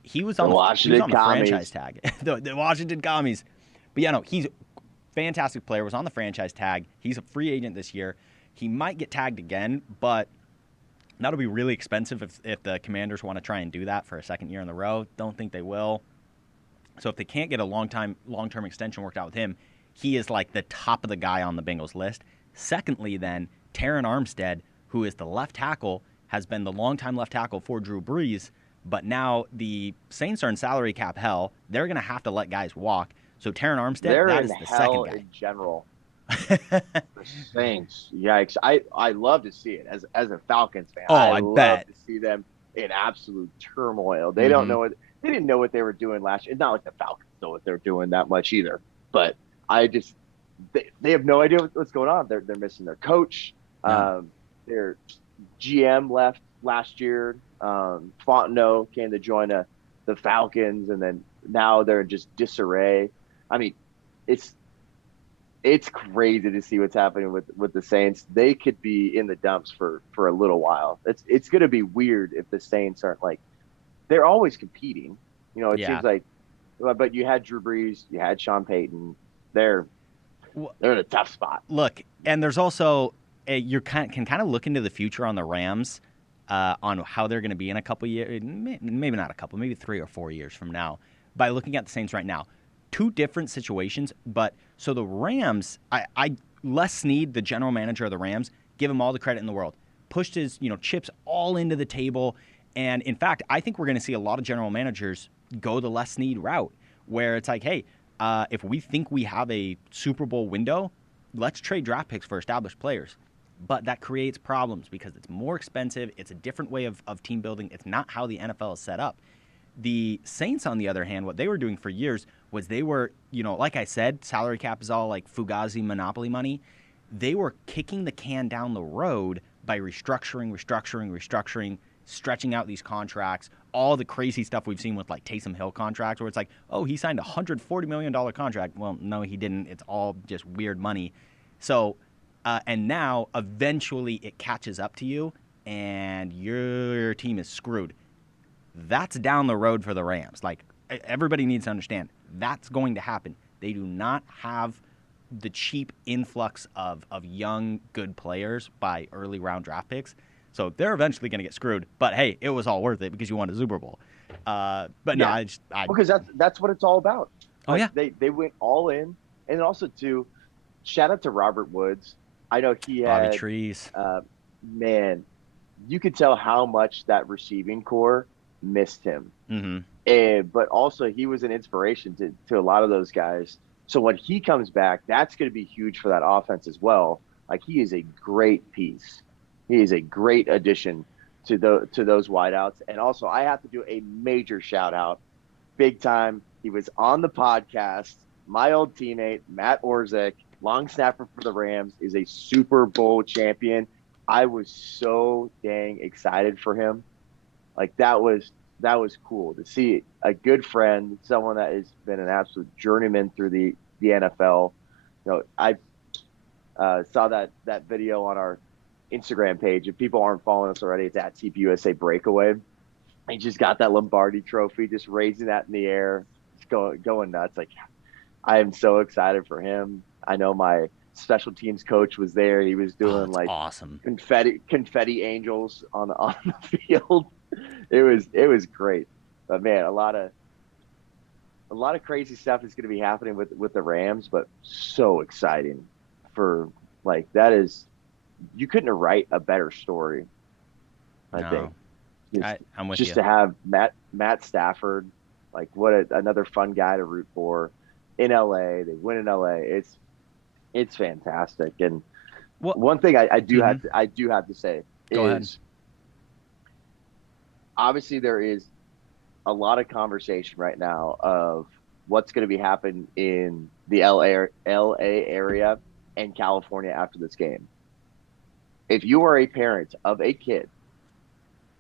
He was on the franchise tag. the Washington Commies. But he's a fantastic player, was on the franchise tag. He's a free agent this year. He might get tagged again, but that'll be really expensive if the Commanders want to try and do that for a second year in a row. Don't think they will. So if they can't get a long-term extension worked out with him, he is like the top of the guy on the Bengals list. Secondly, then, Terron Armstead, who is the left tackle, has been the longtime left tackle for Drew Brees, but now the Saints are in salary cap hell. They're going to have to let guys walk. So Terron Armstead, that is the second guy. In general. The Saints, yikes! I love to see it as a Falcons fan. Oh, I bet to see them in absolute turmoil. They don't know what they didn't know what they were doing last year. It's not like the Falcons know what they're doing that much either. But they have no idea what's going on. They're missing their coach. Their GM left last year. Fontenot came to join the Falcons, and then now they're in just disarray. I mean, it's crazy to see what's happening with the Saints. They could be in the dumps for a little while. It's going to be weird if the Saints aren't they're always competing. It seems like, but you had Drew Brees, you had Sean Payton. They're in a tough spot. Look, and there's also you can kind of look into the future on the Rams, on how they're going to be in a couple years, maybe not a couple, maybe 3 or 4 years from now, by looking at the Saints right now. Two different situations, but so the Rams, Les Snead, the general manager of the Rams, give him all the credit in the world. Pushed his chips all into the table, and in fact, I think we're going to see a lot of general managers go the Les Snead route, where it's like, hey, if we think we have a Super Bowl window, let's trade draft picks for established players. But that creates problems because it's more expensive. It's a different way of team building. It's not how the NFL is set up. The Saints, on the other hand, what they were doing for years was they were, like I said, salary cap is all like Fugazi monopoly money. They were kicking the can down the road by restructuring, stretching out these contracts, all the crazy stuff we've seen with like Taysom Hill contracts where it's like, oh, he signed a $140 million contract. Well, no, he didn't. It's all just weird money. So, and now eventually it catches up to you and your team is screwed. That's down the road for the Rams. Like, everybody needs to understand that's going to happen. They do not have the cheap influx of young, good players by early round draft picks. So they're eventually going to get screwed. But hey, it was all worth it because you won a Super Bowl. But no, because that's what it's all about. Oh, yeah. They went all in. And also, too, shout out to Robert Woods. I know he had Bobby Trees. Man, you could tell how much that receiving core missed him. Mm-hmm. But also, he was an inspiration to a lot of those guys. So when he comes back, that's going to be huge for that offense as well. Like, he is a great piece. He is a great addition to those wideouts. And also, I have to do a major shout out, big time. He was on the podcast. My old teammate, Matt Orzek, long snapper for the Rams, is a Super Bowl champion. I was so dang excited for him. Like, that was cool to see a good friend, someone that has been an absolute journeyman through the NFL. You know, I saw that video on our Instagram page. If people aren't following us already, it's at TPUSA Breakaway. He just got that Lombardi trophy, just raising that in the air, just going nuts. Like, I am so excited for him. I know my special teams coach was there. He was doing awesome confetti angels on the field. It was great. But man, a lot of crazy stuff is going to be happening with the Rams, but so exciting for, like, that is, you couldn't write a better story. I think. I'm with you. Just to have Matt Stafford, like, what another fun guy to root for in LA. They win in LA. It's fantastic. And one thing I do have to say Go ahead. Obviously there is a lot of conversation right now of what's going to be happening in the LA area and California after this game. If you are a parent of a kid,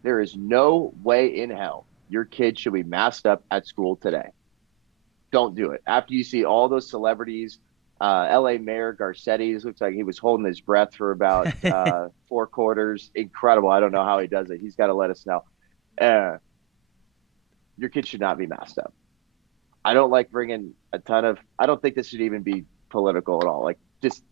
there is no way in hell your kid should be masked up at school today. Don't do it. After you see all those celebrities, LA Mayor Garcetti looks like he was holding his breath for about 4 quarters. Incredible. I don't know how he does it. He's got to let us know. Your kid should not be masked up. I don't like bringing I don't think this should even be political at all. Like, just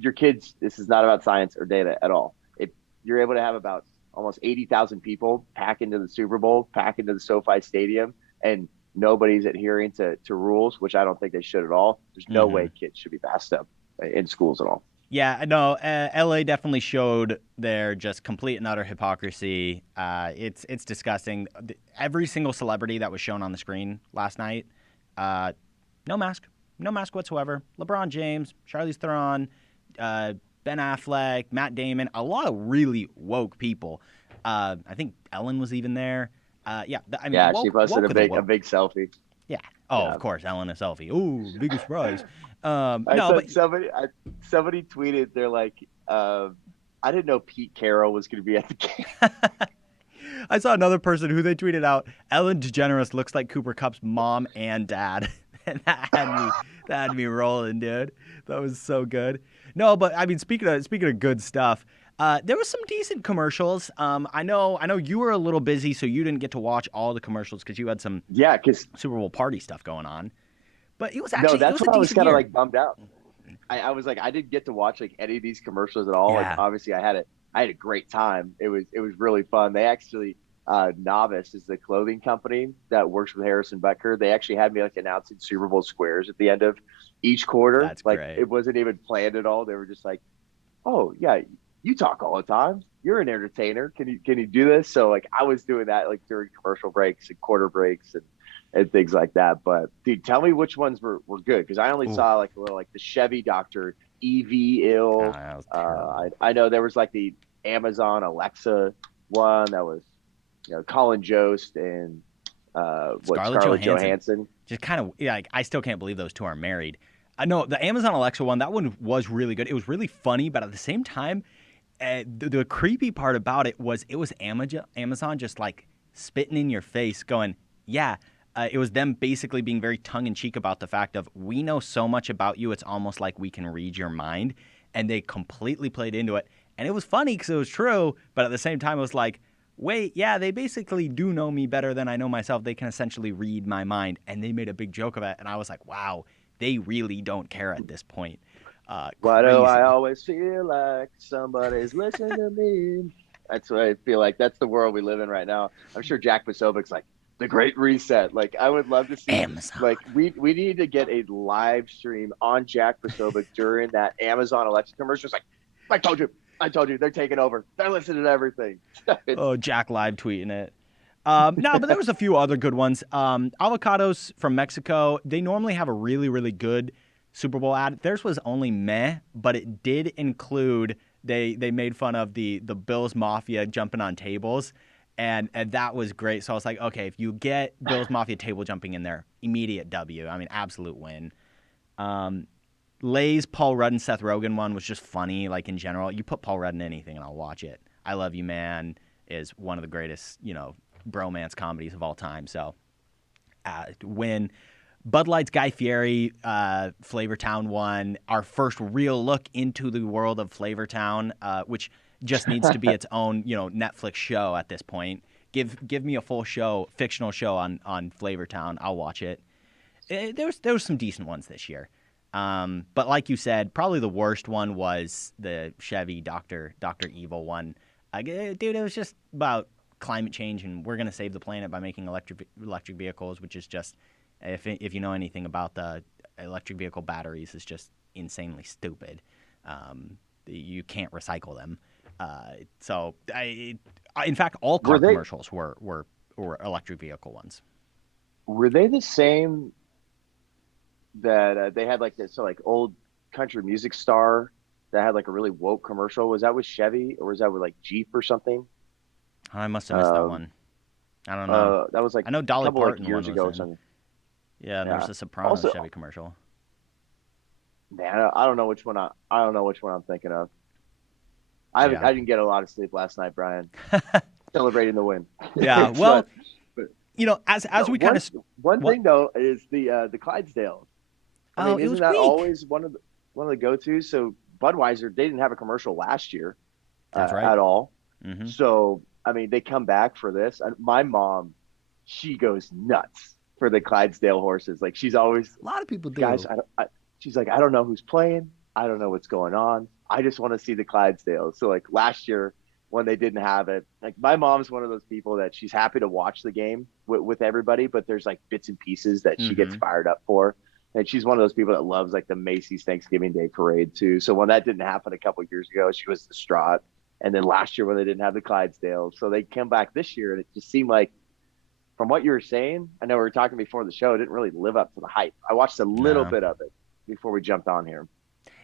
your kids, this is not about science or data at all. If you're able to have about almost 80,000 people pack into the Super Bowl, pack into the SoFi Stadium, and nobody's adhering to rules, which I don't think they should at all, there's no way kids should be masked up in schools at all. Yeah, no, LA definitely showed their just complete and utter hypocrisy. It's disgusting. Every single celebrity that was shown on the screen last night, no mask whatsoever. LeBron James, Charlize Theron, Ben Affleck, Matt Damon, a lot of really woke people. I think Ellen was even there. She posted a big selfie. Yeah. Oh, yeah. Of course, Ellen a selfie. Ooh, biggest surprise. Somebody tweeted, they're like, I didn't know Pete Carroll was going to be at the game. I saw another person who they tweeted out, Ellen DeGeneres looks like Cooper Kupp's mom and dad. And that had me rolling, dude. That was so good. No, but I mean, speaking of good stuff, there was some decent commercials. I know you were a little busy, so you didn't get to watch all the commercials because you had some Super Bowl party stuff going on. But it was actually that's what I was kind of like bummed out. I was like, I didn't get to watch like any of these commercials at all. Yeah. Like, obviously, I had a great time. It was really fun. They actually Novice is the clothing company that works with Harrison Butker. They actually had me like announcing Super Bowl squares at the end of each quarter. That's like great. It wasn't even planned at all. They were just like, "Oh yeah, you talk all the time. You're an entertainer. Can you do this?" So like I was doing that like during commercial breaks and quarter breaks and things like that. But dude, tell me which ones were good, because I only saw like a little like the Chevy Doctor EV ill. I know there was like the Amazon Alexa one that was, Colin Jost and Scarlett Johansson. Just kind of like, I still can't believe those two are married. I know the Amazon Alexa one, that one was really good. It was really funny, but at the same time, the creepy part about it was Amazon just like spitting in your face going, yeah. It was them basically being very tongue-in-cheek about the fact of, we know so much about you, it's almost like we can read your mind. And they completely played into it. And it was funny because it was true, but at the same time, it was like, wait, yeah, they basically do know me better than I know myself. They can essentially read my mind. And they made a big joke of it. And I was like, wow, they really don't care at this point. Why do I Crazy. always feel like somebody's listening to me? That's what I feel like. That's the world we live in right now. I'm sure Jack Posovic's like the Great Reset. Like I would love to see. Amazon. Like we need to get a live stream on Jack Posovic during that Amazon Alexa commercial. It's like I told you, they're taking over. They're listening to everything. Oh, Jack live tweeting it. No, but there was a few other good ones. Avocados from Mexico, they normally have a really, really good Super Bowl ad. Theirs was only meh, but it did include they made fun of the Bills Mafia jumping on tables, and that was great. So I was like, okay, if you get Bills Mafia table jumping in there, immediate W. I mean, absolute win. Lay's Paul Rudd and Seth Rogen one was just funny, like in general. You put Paul Rudd in anything and I'll watch it. I Love You Man is one of the greatest, bromance comedies of all time. So, win. Bud Light's Guy Fieri, Flavortown one. Our first real look into the world of Flavortown, which just needs to be its own, Netflix show at this point. Give me a full show, fictional show on Flavortown. I'll watch it. There was some decent ones this year. But like you said, probably the worst one was the Chevy Dr. Evil one. Dude, it was just about climate change and we're going to save the planet by making electric vehicles, which is just, if you know anything about the electric vehicle batteries, it's just insanely stupid. You can't recycle them. In fact, all car commercials were electric vehicle ones. Were they the same that they had like this, so like old country music star that had like a really woke commercial? Was that with Chevy or was that with like Jeep or something? I must have missed that one. I don't know. That was like I know Dolly Parton like years one ago or was in. something. Yeah, there's a Sopranos Also, Chevy commercial. Man, I don't know which one I don't know which one I'm thinking of. I didn't get a lot of sleep last night, Brian. Celebrating the win. Yeah, well, as we kind of one thing though is the Clydesdale. I mean, isn't that weak. always one of the go-tos? So Budweiser, they didn't have a commercial last year That's right. at all. Mm-hmm. So I mean, they come back for this. And my mom, she goes nuts for the Clydesdale horses. Like she's always, a lot of people do. Guys, she's like, I don't know who's playing. I don't know what's going on. I just want to see the Clydesdales. So like last year when they didn't have it, like my mom's one of those people that she's happy to watch the game with everybody, but there's like bits and pieces that she gets fired up for. And she's one of those people that loves like the Macy's Thanksgiving Day parade too. So when that didn't happen a couple of years ago, she was distraught. And then last year when they didn't have the Clydesdales, so they came back this year, and it just seemed like, from what you were saying, I know we were talking before the show, it didn't really live up to the hype. I watched a little bit of it before we jumped on here.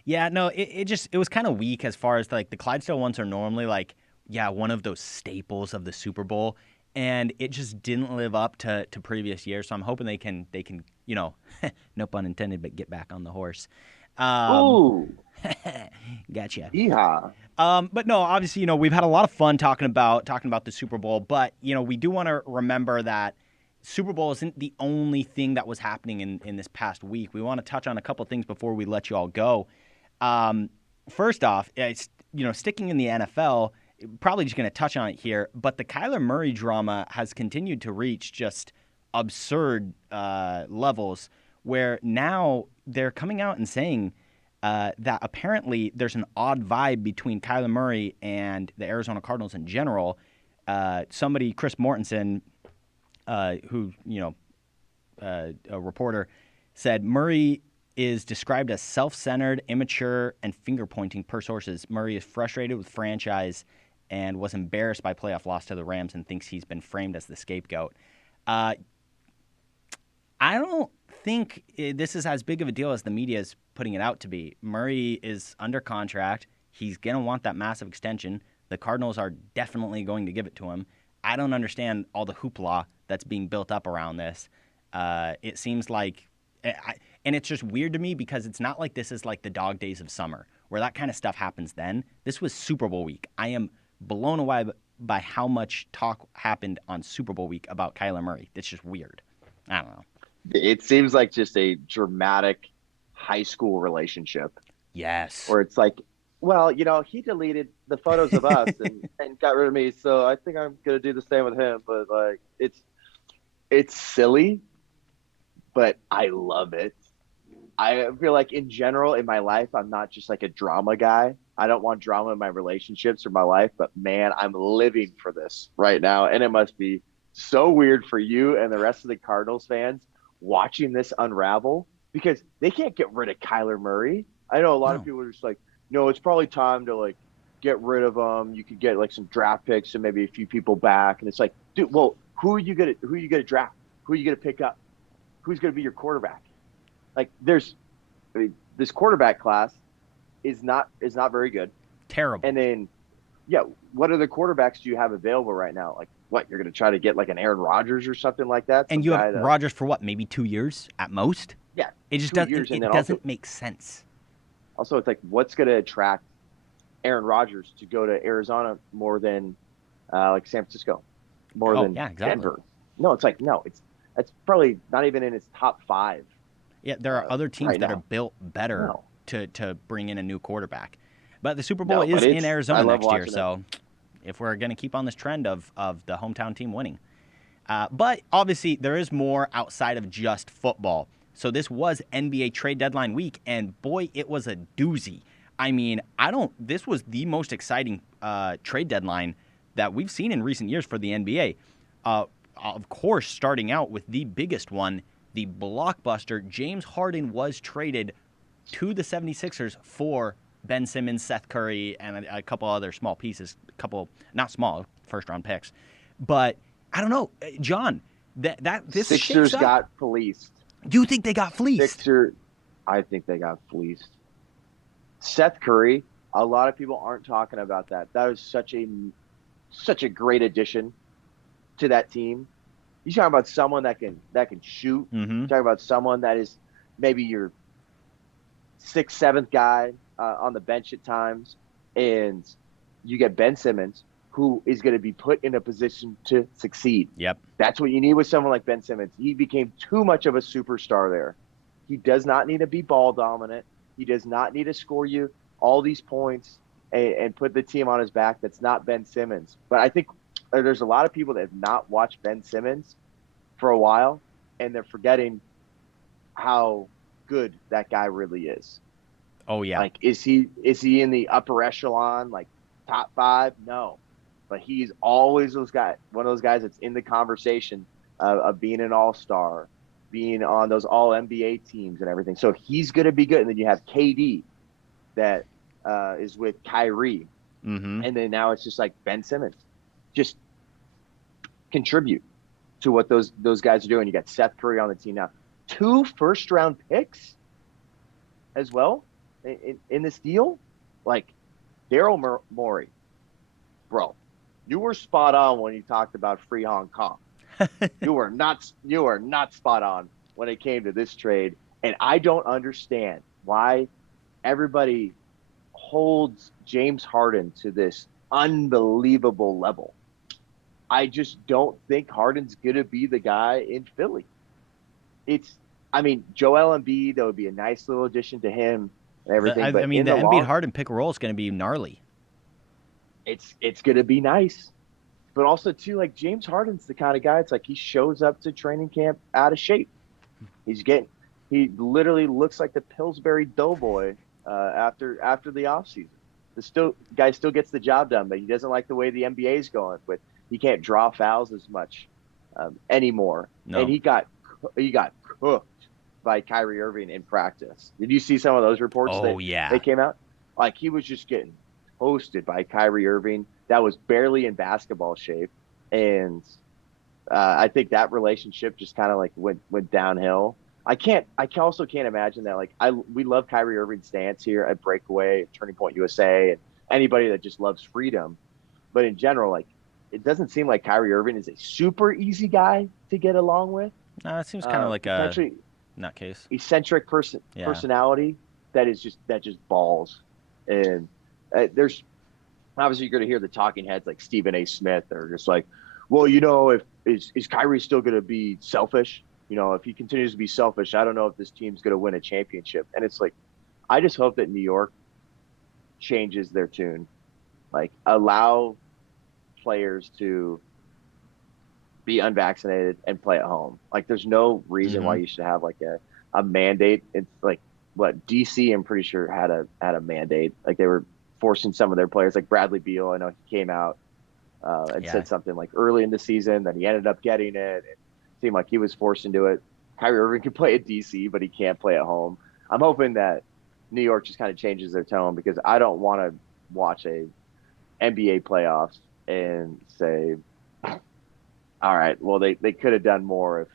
Yeah, no, it was kind of weak as far as like the Clydesdale ones are normally like, one of those staples of the Super Bowl, and it just didn't live up to previous years. So I'm hoping they can no pun intended, but get back on the horse. Ooh, gotcha. Yeehaw. But no, obviously, we've had a lot of fun talking about the Super Bowl, but we do want to remember that Super Bowl isn't the only thing that was happening in this past week. We want to touch on a couple things before we let you all go. First off, sticking in the NFL, probably just going to touch on it here, but the Kyler Murray drama has continued to reach just absurd levels, where now they're coming out and saying that apparently there's an odd vibe between Kyler Murray and the Arizona Cardinals in general. Somebody, Chris Mortensen, who, a reporter, said Murray is described as self-centered, immature, and finger-pointing per sources. Murray is frustrated with franchise and was embarrassed by playoff loss to the Rams and thinks he's been framed as the scapegoat. I don't think this is as big of a deal as the media is putting it out to be. Murray is under contract. He's going to want that massive extension. The Cardinals are definitely going to give it to him. I don't understand all the hoopla that's being built up around this. It seems like, and it's just weird to me because it's not like this is like the dog days of summer where that kind of stuff happens then. This was Super Bowl week. I am blown away by how much talk happened on Super Bowl week about Kyler Murray. It's just weird. I don't know. It seems like just a dramatic high school relationship. Yes. Or it's like Well, he deleted the photos of us and got rid of me, so I think I'm gonna do the same with him. But like, it's silly, but I love it. I feel like in general in my life, I'm not just like a drama guy. I don't want drama in my relationships or my life, but man, I'm living for this right now. And it must be so weird for you and the rest of the Cardinals fans watching this unravel because they can't get rid of Kyler Murray. I know a lot of No. people are just like, no, it's probably time to like get rid of him. You could get like some draft picks and maybe a few people back. And it's like, dude, well, who are you gonna draft? Who are you gonna pick up? Who's gonna be your quarterback? Like this quarterback class is not very good. Terrible. And then, yeah, what other quarterbacks do you have available right now? Like, what you're going to try to get like an Aaron Rodgers or something like that? And you have Rodgers for what? Maybe 2 years at most. Yeah, it just 2 doesn't. years, It and then doesn't make sense. Also, it's like what's going to attract Aaron Rodgers to go to Arizona more than like San Francisco, more than Denver? No, it's like no, it's probably not even in its top 5. Yeah, there are other teams that are built better to bring in a new quarterback. But the Super Bowl is in Arizona next year, so if we're going to keep on this trend of the hometown team winning. But obviously, there is more outside of just football. So this was NBA trade deadline week, and boy, it was a doozy. I mean, this was the most exciting trade deadline that we've seen in recent years for the NBA. Of course, starting out with the biggest one, the blockbuster, James Harden was traded to the 76ers for Ben Simmons, Seth Curry, and a couple other small pieces. Not small, first-round picks. But I don't know, John, this Sixers got fleeced. You think they got fleeced? I think they got fleeced. Seth Curry, a lot of people aren't talking about that. That was such a great addition to that team. You're talking about someone that can shoot. Mm-hmm. You're talking about someone that is maybe your 6th, 7th guy on the bench at times, and you get Ben Simmons, who is going to be put in a position to succeed. Yep. That's what you need with someone like Ben Simmons. He became too much of a superstar there. He does not need to be ball dominant. He does not need to score you all these points and put the team on his back. That's not Ben Simmons. But I think there's a lot of people that have not watched Ben Simmons for a while, and they're forgetting how good that guy really is. Oh yeah. Like, is he in the upper echelon, like top 5? No, but he's always one of those guys that's in the conversation of being an all-star, being on those all NBA teams and everything. So he's going to be good. And then you have KD that is with Kyrie. Mm-hmm. And then now it's just like Ben Simmons. Just contribute to what those guys are doing. You got Seth Curry on the team now. 2 first-round picks as well in this deal. Like, Daryl Morey, bro, you were spot on when you talked about free Hong Kong. You are not spot on when it came to this trade. And I don't understand why everybody holds James Harden to this unbelievable level. I just don't think Harden's going to be the guy in Philly. Joel Embiid, that would be a nice little addition to him and everything. The Embiid Harden pick and roll is going to be gnarly. It's going to be nice. But also, too, like, James Harden's the kind of guy, it's like he shows up to training camp out of shape. He literally looks like the Pillsbury Doughboy after the offseason. The guy still gets the job done, but he doesn't like the way the NBA is going. But he can't draw fouls as much anymore. No. And he got cooked by Kyrie Irving in practice. Did you see some of those reports? They came out? Like, he was just getting hosted by Kyrie Irving. That was barely in basketball shape. And I think that relationship just kind of like went downhill. I also can't imagine that. Like, we love Kyrie Irving's stance here at Breakaway, Turning Point USA, and anybody that just loves freedom. But in general, like, it doesn't seem like Kyrie Irving is a super easy guy to get along with. No, it seems kind of like a nutcase, eccentric personality that just balls. And there's obviously, you're going to hear the talking heads like Stephen A. Smith. They're just like, well, is Kyrie still going to be selfish? If he continues to be selfish, I don't know if this team's going to win a championship. And it's like, I just hope that New York changes their tune. Like, allow players to be unvaccinated and play at home. Like, there's no reason why you should have like a mandate. It's like what DC, I'm pretty sure had a mandate. Like, they were forcing some of their players, like Bradley Beal. I know he came out and said something like early in the season that he ended up getting it. It seemed like he was forced into it. Kyrie Irving can play at DC, but he can't play at home. I'm hoping that New York just kind of changes their tone, because I don't want to watch a NBA playoffs and say, all right, well, they could have done more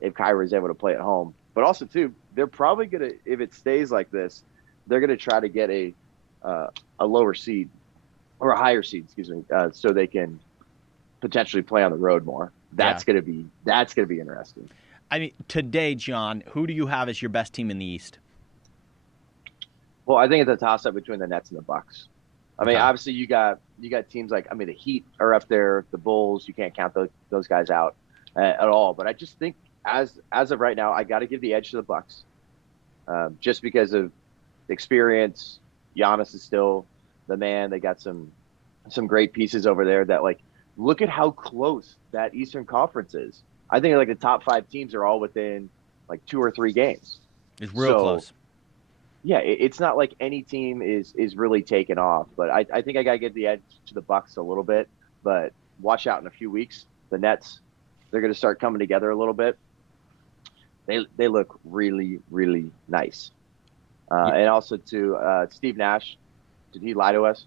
if Kyrie was able to play at home. But also, too, they're probably going to, if it stays like this, they're going to try to get a lower seed, or a higher seed, excuse me, so they can potentially play on the road more. That's going to be interesting. I mean, today, John, who do you have as your best team in the East? Well, I think it's a toss-up between the Nets and the Bucks. I mean, obviously, you got teams like, I mean, the Heat are up there, the Bulls. You can't count those guys out at all. But I just think, as of right now, I got to give the edge to the Bucks, just because of experience. Giannis is still the man. They got some great pieces over there. That, like, look at how close that Eastern Conference is. I think like the top 5 teams are all within like 2 or 3 games. It's real close. Yeah, it's not like any team is really taken off, but I think I got to give the edge to the Bucks a little bit. But watch out in a few weeks. The Nets, they're going to start coming together a little bit. They look really, really nice. And also to Steve Nash, did he lie to us?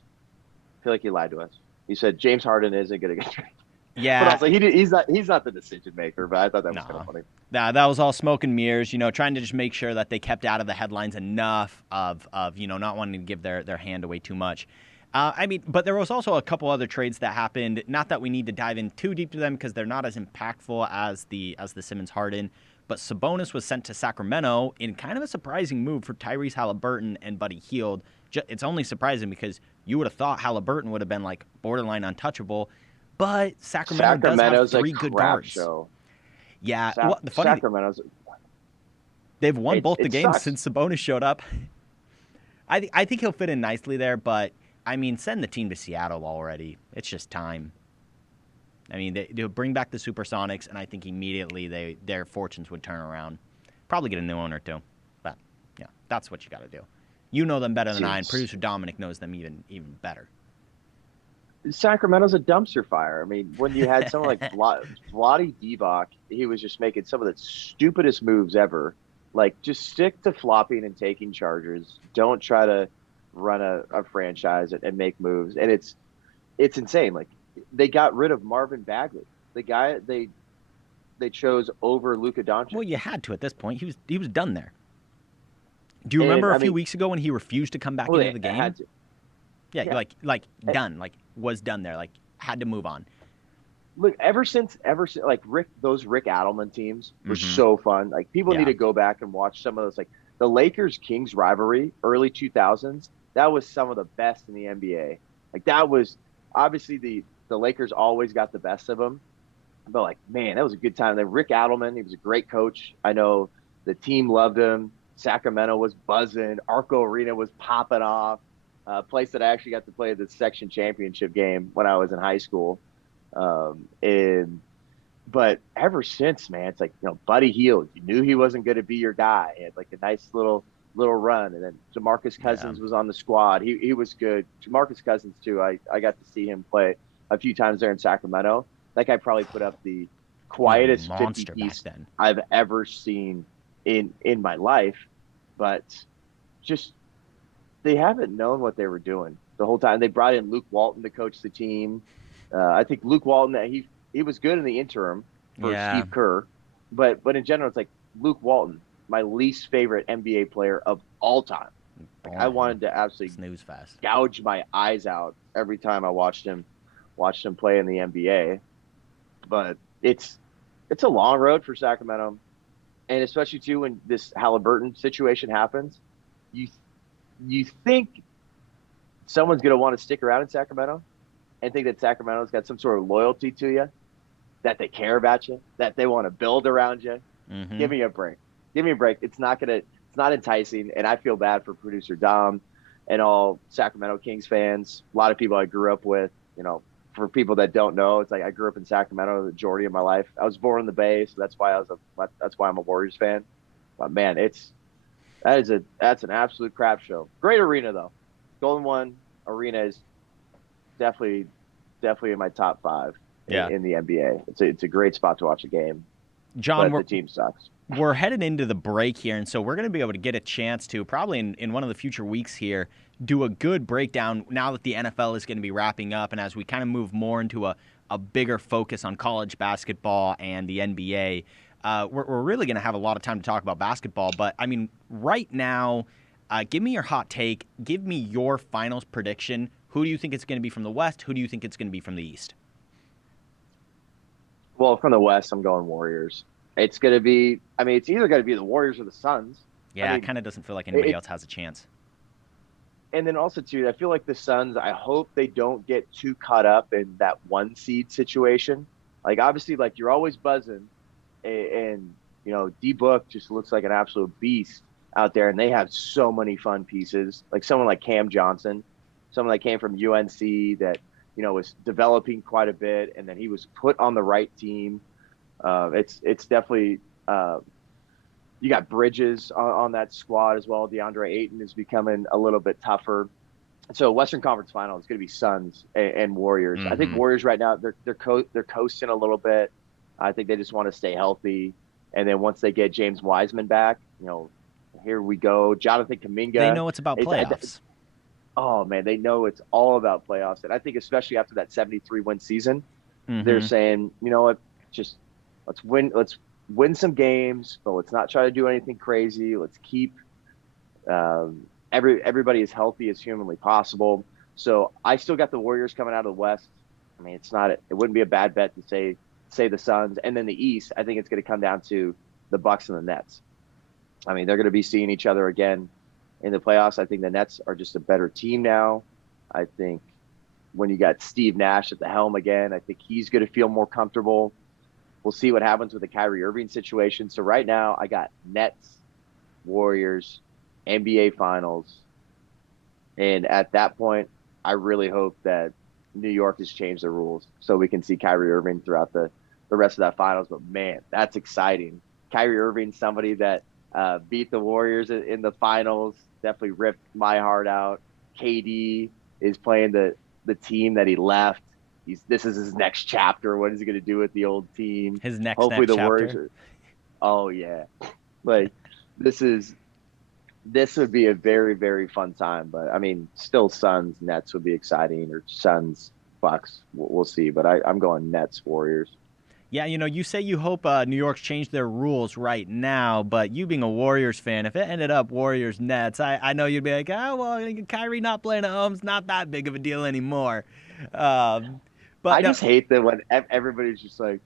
I feel like he lied to us. He said James Harden isn't going to get traded. Yeah, but also he's not the decision maker. But I thought that was kind of funny. That was all smoke and mirrors, trying to just make sure that they kept out of the headlines enough of not wanting to give their hand away too much. I mean, but there was also a couple other trades that happened. Not that we need to dive in too deep to them, because they're not as impactful as the Simmons Harden. But Sabonis was sent to Sacramento in kind of a surprising move for Tyrese Halliburton and Buddy Hield. It's only surprising because you would have thought Halliburton would have been like borderline untouchable. But Sacramento's does have 3 good guards. Show. Yeah, Sacramento's. They've won both the games since Sabonis showed up. I think he'll fit in nicely there, but I mean, send the team to Seattle already. It's just time. I mean, they'll bring back the Supersonics, and I think immediately their fortunes would turn around. Probably get a new owner too, but yeah, that's what you got to do. You know them better than I, and producer Dominic knows them even better. Sacramento's a dumpster fire. I mean, when you had someone like Vlade Divac, he was just making some of the stupidest moves ever. Like, just stick to flopping and taking charges. Don't try to run a franchise and make moves. And it's insane. Like, they got rid of Marvin Bagley, the guy they chose over Luka Doncic. Well, you had to at this point. He was done there. Do you remember a few weeks ago when he refused to come back into the game? Had to. Yeah, like done, like was done there, like had to move on. Look, ever since like those Rick Adelman teams were so fun. Like, people need to go back and watch some of those, like the Lakers-Kings rivalry, early 2000s. That was some of the best in the NBA. Like, that was obviously the Lakers always got the best of them, but like, man, that was a good time. Then Rick Adelman, he was a great coach. I know the team loved him. Sacramento was buzzing. Arco Arena was popping off. A place that I actually got to play the section championship game when I was in high school. But ever since, man, it's like, Buddy Hield, you knew he wasn't going to be your guy. He had like a nice little run. And then DeMarcus Cousins was on the squad. He was good. DeMarcus Cousins too. I got to see him play a few times there in Sacramento. That guy probably put up the quietest 50 piece I've ever seen in my life. But just, they haven't known what they were doing the whole time. They brought in Luke Walton to coach the team. I think Luke Walton, he was good in the interim for Steve Kerr, but in general, it's like Luke Walton, my least favorite NBA player of all time. Like, I wanted to absolutely snooze fast, gouge my eyes out every time I watched him play in the NBA. But it's a long road for Sacramento, and especially too when this Halliburton situation happens, you think someone's going to want to stick around in Sacramento and think that Sacramento's got some sort of loyalty to you, that they care about you, that they want to build around you. Mm-hmm. Give me a break. It's not enticing. And I feel bad for producer Dom. and all Sacramento Kings fans. A lot of people I grew up with, for people that don't know, it's like I grew up in Sacramento the majority of my life. I was born in the Bay, so that's why I'm a Warriors fan. But man, that's an absolute crap show. Great arena though. Golden One Arena is definitely in my top 5 Yeah. in the NBA. It's a great spot to watch a game. John, but the team sucks. We're headed into the break here, and so we're going to be able to get a chance to, probably in one of the future weeks here, do a good breakdown now that the NFL is going to be wrapping up, and as we kind of move more into a bigger focus on college basketball and the NBA. We're really going to have a lot of time to talk about basketball, but, I mean, right now, give me your hot take. Give me your finals prediction. Who do you think it's going to be from the West? Who do you think it's going to be from the East? Well, from the West, I'm going Warriors. It's going to be – I mean, it's either going to be the Warriors or the Suns. Yeah, it kind of doesn't feel like anybody else has a chance. And then also, too, I feel like the Suns, I hope they don't get too caught up in that 1 seed situation. Like, obviously, like, you're always buzzing. And D-Book just looks like an absolute beast out there. And they have so many fun pieces. Like someone like Cam Johnson, someone that came from UNC that, was developing quite a bit. And then he was put on the right team. It's definitely you got Bridges on that squad as well. DeAndre Ayton is becoming a little bit tougher. So Western Conference Final is going to be Suns and Warriors. Mm-hmm. I think Warriors right now they're coasting a little bit. I think they just want to stay healthy, and then once they get James Wiseman back, here we go. Jonathan Kuminga. They know it's about playoffs. Oh man, they know it's all about playoffs, and I think especially after that 73-win season, they're saying, you know what, just let's win some games, but let's not try to do anything crazy. Let's keep everybody as healthy as humanly possible. So I still got the Warriors coming out of the West. I mean, it wouldn't be a bad bet to say the Suns, and then the East. I think it's going to come down to the Bucks and the Nets. I mean, they're going to be seeing each other again in the playoffs. I think the Nets are just a better team now. I think when you got Steve Nash at the helm again, I think he's going to feel more comfortable. We'll see what happens with the Kyrie Irving situation. So right now I got Nets, Warriors, NBA Finals. And at that point, I really hope that New York has changed the rules so we can see Kyrie Irving throughout the rest of that finals. But man, that's exciting. Kyrie Irving, somebody that beat the Warriors in the finals, definitely ripped my heart out. KD is playing the team that he left. This is his next chapter. What is he going to do with the old team? His next Hopefully the chapter. Warriors. Oh yeah, like this would be a very, very fun time. But I mean, still Suns Nets would be exciting, or Suns Bucks. We'll see. But I'm going Nets Warriors. Yeah, you say you hope New York's changed their rules right now, but you being a Warriors fan, if it ended up Warriors Nets, I know you'd be like, oh well, Kyrie not playing at home's not that big of a deal anymore. But I just hate that when everybody's just like,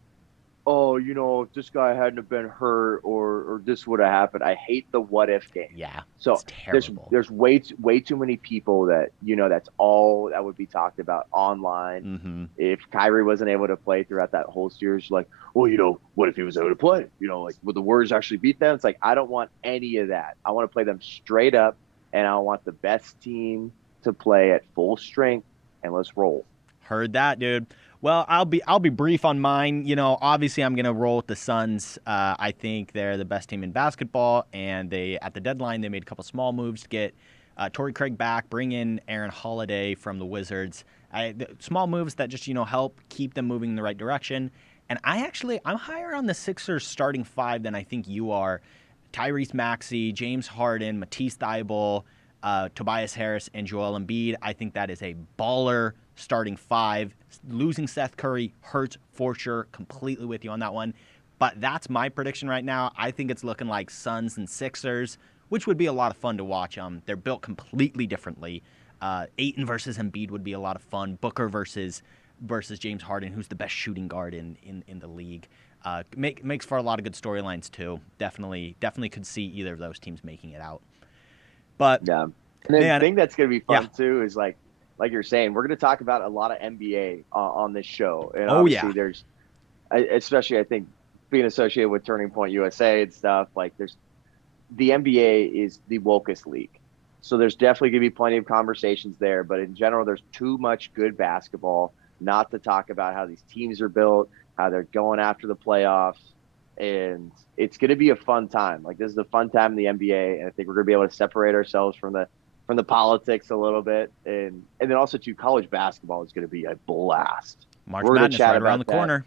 oh, if this guy hadn't have been hurt or this would have happened. I hate the what if game. Yeah. So it's terrible. There's way too many people that, that's all that would be talked about online. Mm-hmm. If Kyrie wasn't able to play throughout that whole series, like, well, what if he was able to play? Like, would the Warriors actually beat them? It's like, I don't want any of that. I want to play them straight up, and I want the best team to play at full strength, and let's roll. Heard that, dude. Well, I'll be brief on mine. Obviously I'm gonna roll with the Suns. I think they're the best team in basketball, and at the deadline they made a couple small moves to get Torrey Craig back, bring in Aaron Holiday from the Wizards. Small moves that just help keep them moving in the right direction. And I'm higher on the Sixers starting 5 than I think you are. Tyrese Maxey, James Harden, Matisse Thybulle, Tobias Harris, and Joel Embiid. I think that is a baller starting 5. Losing Seth Curry hurts for sure. Completely with you on that one. But that's my prediction right now. I think it's looking like Suns and Sixers, which would be a lot of fun to watch. They're built completely differently. Ayton versus Embiid would be a lot of fun. Booker versus James Harden, who's the best shooting guard in the league. Makes for a lot of good storylines too. Definitely could see either of those teams making it out. But yeah, and then the thing that's going to be fun too is like you're saying, we're going to talk about a lot of NBA on this show. And obviously there's, especially I think being associated with Turning Point USA and stuff, like the NBA is the wokest league. So there's definitely going to be plenty of conversations there. But in general, there's too much good basketball not to talk about how these teams are built, how they're going after the playoffs. And it's going to be a fun time. Like, this is a fun time in the NBA. And I think we're going to be able to separate ourselves from the politics a little bit. And then also, too, college basketball is going to be a blast. March We're going to Madness chat right around about the that. corner.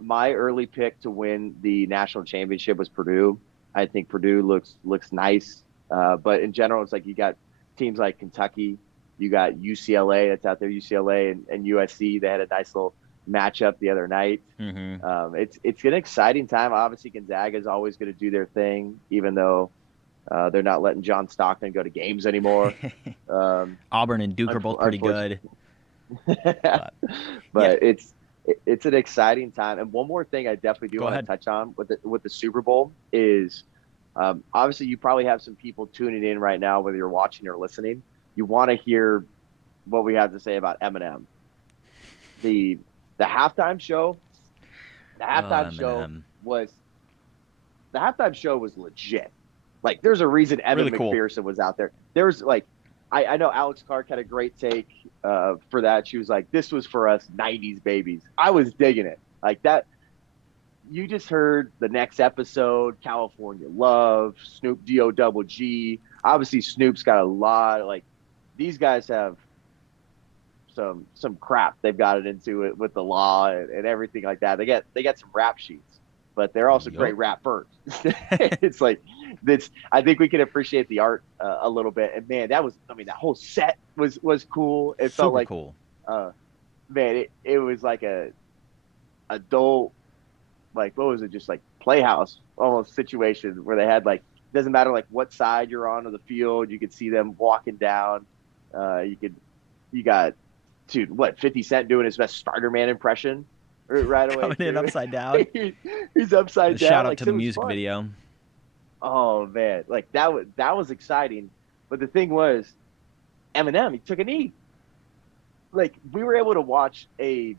My early pick to win the national championship was Purdue. I think Purdue looks nice. But in general, it's like you got teams like Kentucky, you got UCLA that's out there, UCLA and USC. They had a nice little matchup the other night. Mm-hmm. It's an exciting time. Obviously, Gonzaga is always going to do their thing, even though they're not letting John Stockton go to games anymore. Auburn and Duke are both pretty good. But yeah. it's an exciting time. And one more thing I definitely do want to touch on with the Super Bowl is obviously you probably have some people tuning in right now, whether you're watching or listening. You want to hear what we have to say about Eminem. The halftime show. The halftime show was legit. Like, there's a reason Evan really McPherson cool. was out there. There was like, I know Alex Clark had a great take for that. She was like, "This was for us 90s babies." I was digging it. Like that. You just heard the next episode, California Love, Snoop D-O double G. Obviously, Snoop's got a lot. Like, these guys have some crap they've got it into it with the law and everything like that. They get some rap sheets, but they're also great rappers. It's like this. I think we can appreciate the art a little bit. And man, that whole set was cool. It felt like cool. Man, it was like a adult, like, what was it, just like Playhouse almost situation where they had, like, doesn't matter like what side you're on of the field, you could see them walking down. You got, dude, what, 50 Cent doing his best Spider-Man impression right away. Coming in upside down. He's upside down. Shout out to the music video. Oh man, like that was exciting. But the thing was, Eminem, he took a knee. Like, we were able to watch a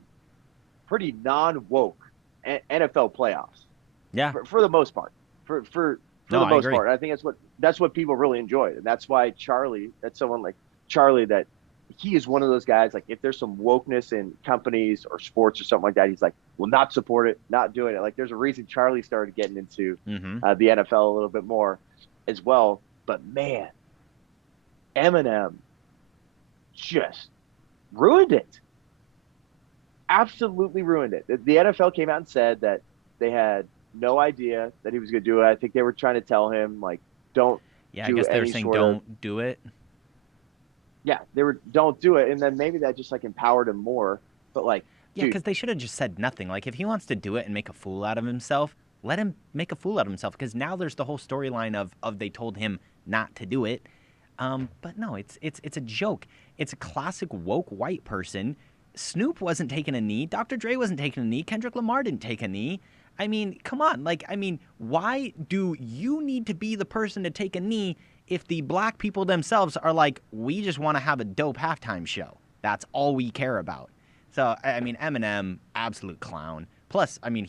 pretty non-woke NFL playoffs. Yeah. For the most part. For the most part. I think that's what people really enjoyed. And that's why Charlie, that's someone like Charlie, that he is one of those guys, like, if there's some wokeness in companies or sports or something like that, he's like, will not support it, not doing it. Like, there's a reason Charlie started getting into the NFL a little bit more as well. But man, Eminem just ruined it. Absolutely ruined it. The NFL came out and said that they had no idea that he was going to do it. I think they were trying to tell him, like, don't. Yeah, I guess they were saying don't do it. Yeah, don't do it, and then maybe that just like empowered him more. But like, yeah, because they should have just said nothing. Like, if he wants to do it and make a fool out of himself, let him make a fool out of himself. Because now there's the whole storyline of they told him not to do it. But no, it's a joke. It's a classic woke white person. Snoop wasn't taking a knee. Dr. Dre wasn't taking a knee. Kendrick Lamar didn't take a knee. I mean, come on. Like, I mean, why do you need to be the person to take a knee if the black people themselves are like, we just want to have a dope halftime show? That's all we care about. So, I mean, Eminem, absolute clown. Plus, I mean,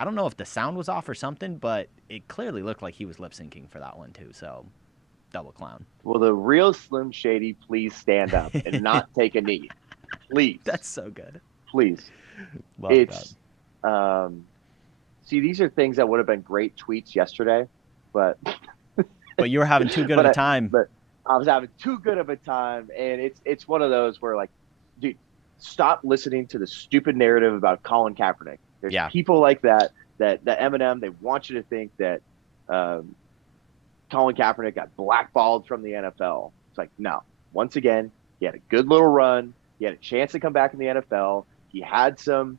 I don't know if the sound was off or something, but it clearly looked like he was lip syncing for that one too. So, double clown. Will the real Slim Shady please stand up and not take a knee? Please. That's so good. Please. Love that. See, these are things that would have been great tweets yesterday, but you were having too good of a time. But I was having too good of a time, and it's one of those where, like, dude, stop listening to the stupid narrative about Colin Kaepernick. There's people like that Eminem, they want you to think that Colin Kaepernick got blackballed from the NFL. It's like, no. Once again, he had a good little run. He had a chance to come back in the NFL. He had some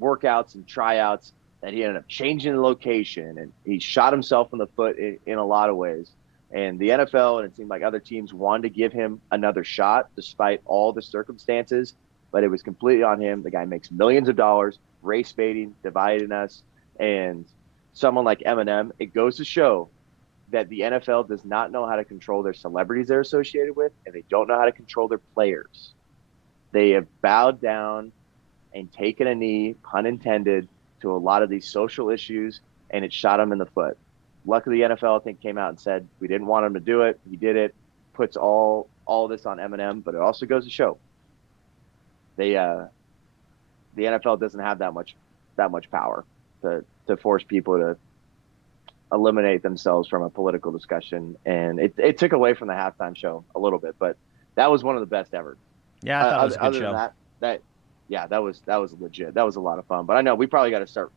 workouts and tryouts that he ended up changing the location, and he shot himself in the foot in a lot of ways. And the NFL, and it seemed like other teams, wanted to give him another shot despite all the circumstances, but it was completely on him. The guy makes millions of dollars, race baiting, dividing us. And someone like Eminem, it goes to show that the NFL does not know how to control their celebrities they're associated with, and they don't know how to control their players. They have bowed down and taken a knee, pun intended, to a lot of these social issues, and it shot them in the foot. Luckily, the NFL, I think, came out and said we didn't want him to do it. He did it. Puts all this on Eminem, but it also goes to show the NFL doesn't have that much power to force people to eliminate themselves from a political discussion, and it took away from the halftime show a little bit, but that was one of the best ever. Yeah, I thought it was a good show. Than that was legit. That was a lot of fun. But I know we probably got to start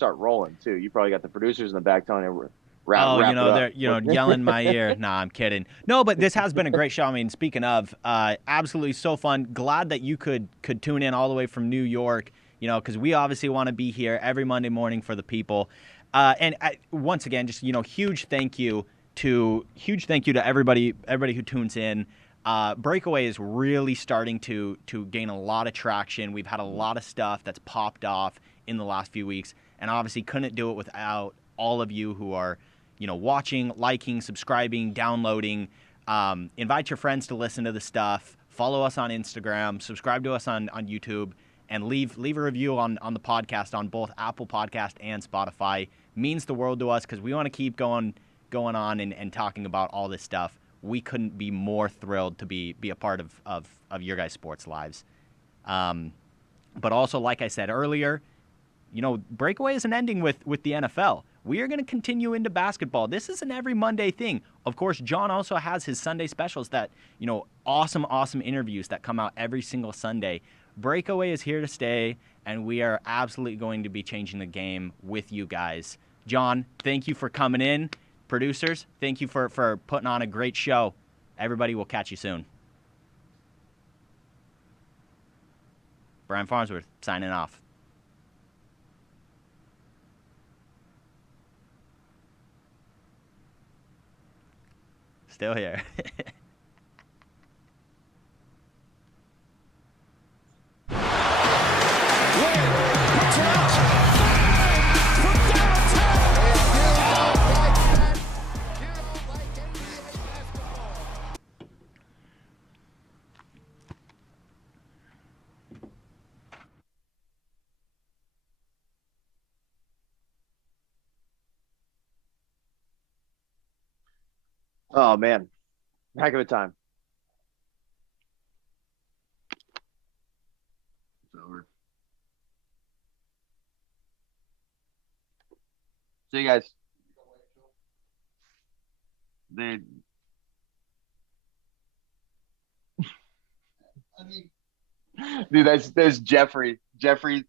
rolling too. You probably got the producers in the back telling you wrap they're yelling in my ear. Nah, I'm kidding. No, but this has been a great show. I mean, speaking of, absolutely so fun. Glad that you could tune in all the way from New York. Because we obviously want to be here every Monday morning for the people. And once again, just huge thank you to everybody who tunes in. Breakaway is really starting to gain a lot of traction. We've had a lot of stuff that's popped off in the last few weeks, and obviously couldn't do it without all of you who are, watching, liking, subscribing, downloading. Invite your friends to listen to the stuff. Follow us on Instagram. Subscribe to us on YouTube, and leave a review on the podcast on both Apple Podcast and Spotify. Means the world to us because we want to keep going on and talking about all this stuff. We couldn't be more thrilled to be a part of your guys' sports lives. But also, like I said earlier, Breakaway isn't ending with the NFL. We are going to continue into basketball. This is an every Monday thing. Of course, Jon also has his Sunday specials that, awesome interviews that come out every single Sunday. Breakaway is here to stay, and we are absolutely going to be changing the game with you guys. Jon, thank you for coming in. Producers, thank you for putting on a great show. Everybody, will catch you soon. Bryan Farnsworth, signing off. Still here. Oh man, heck of a time. It's over. See you guys. Dude, dude, that's Jeffrey. Jeffrey,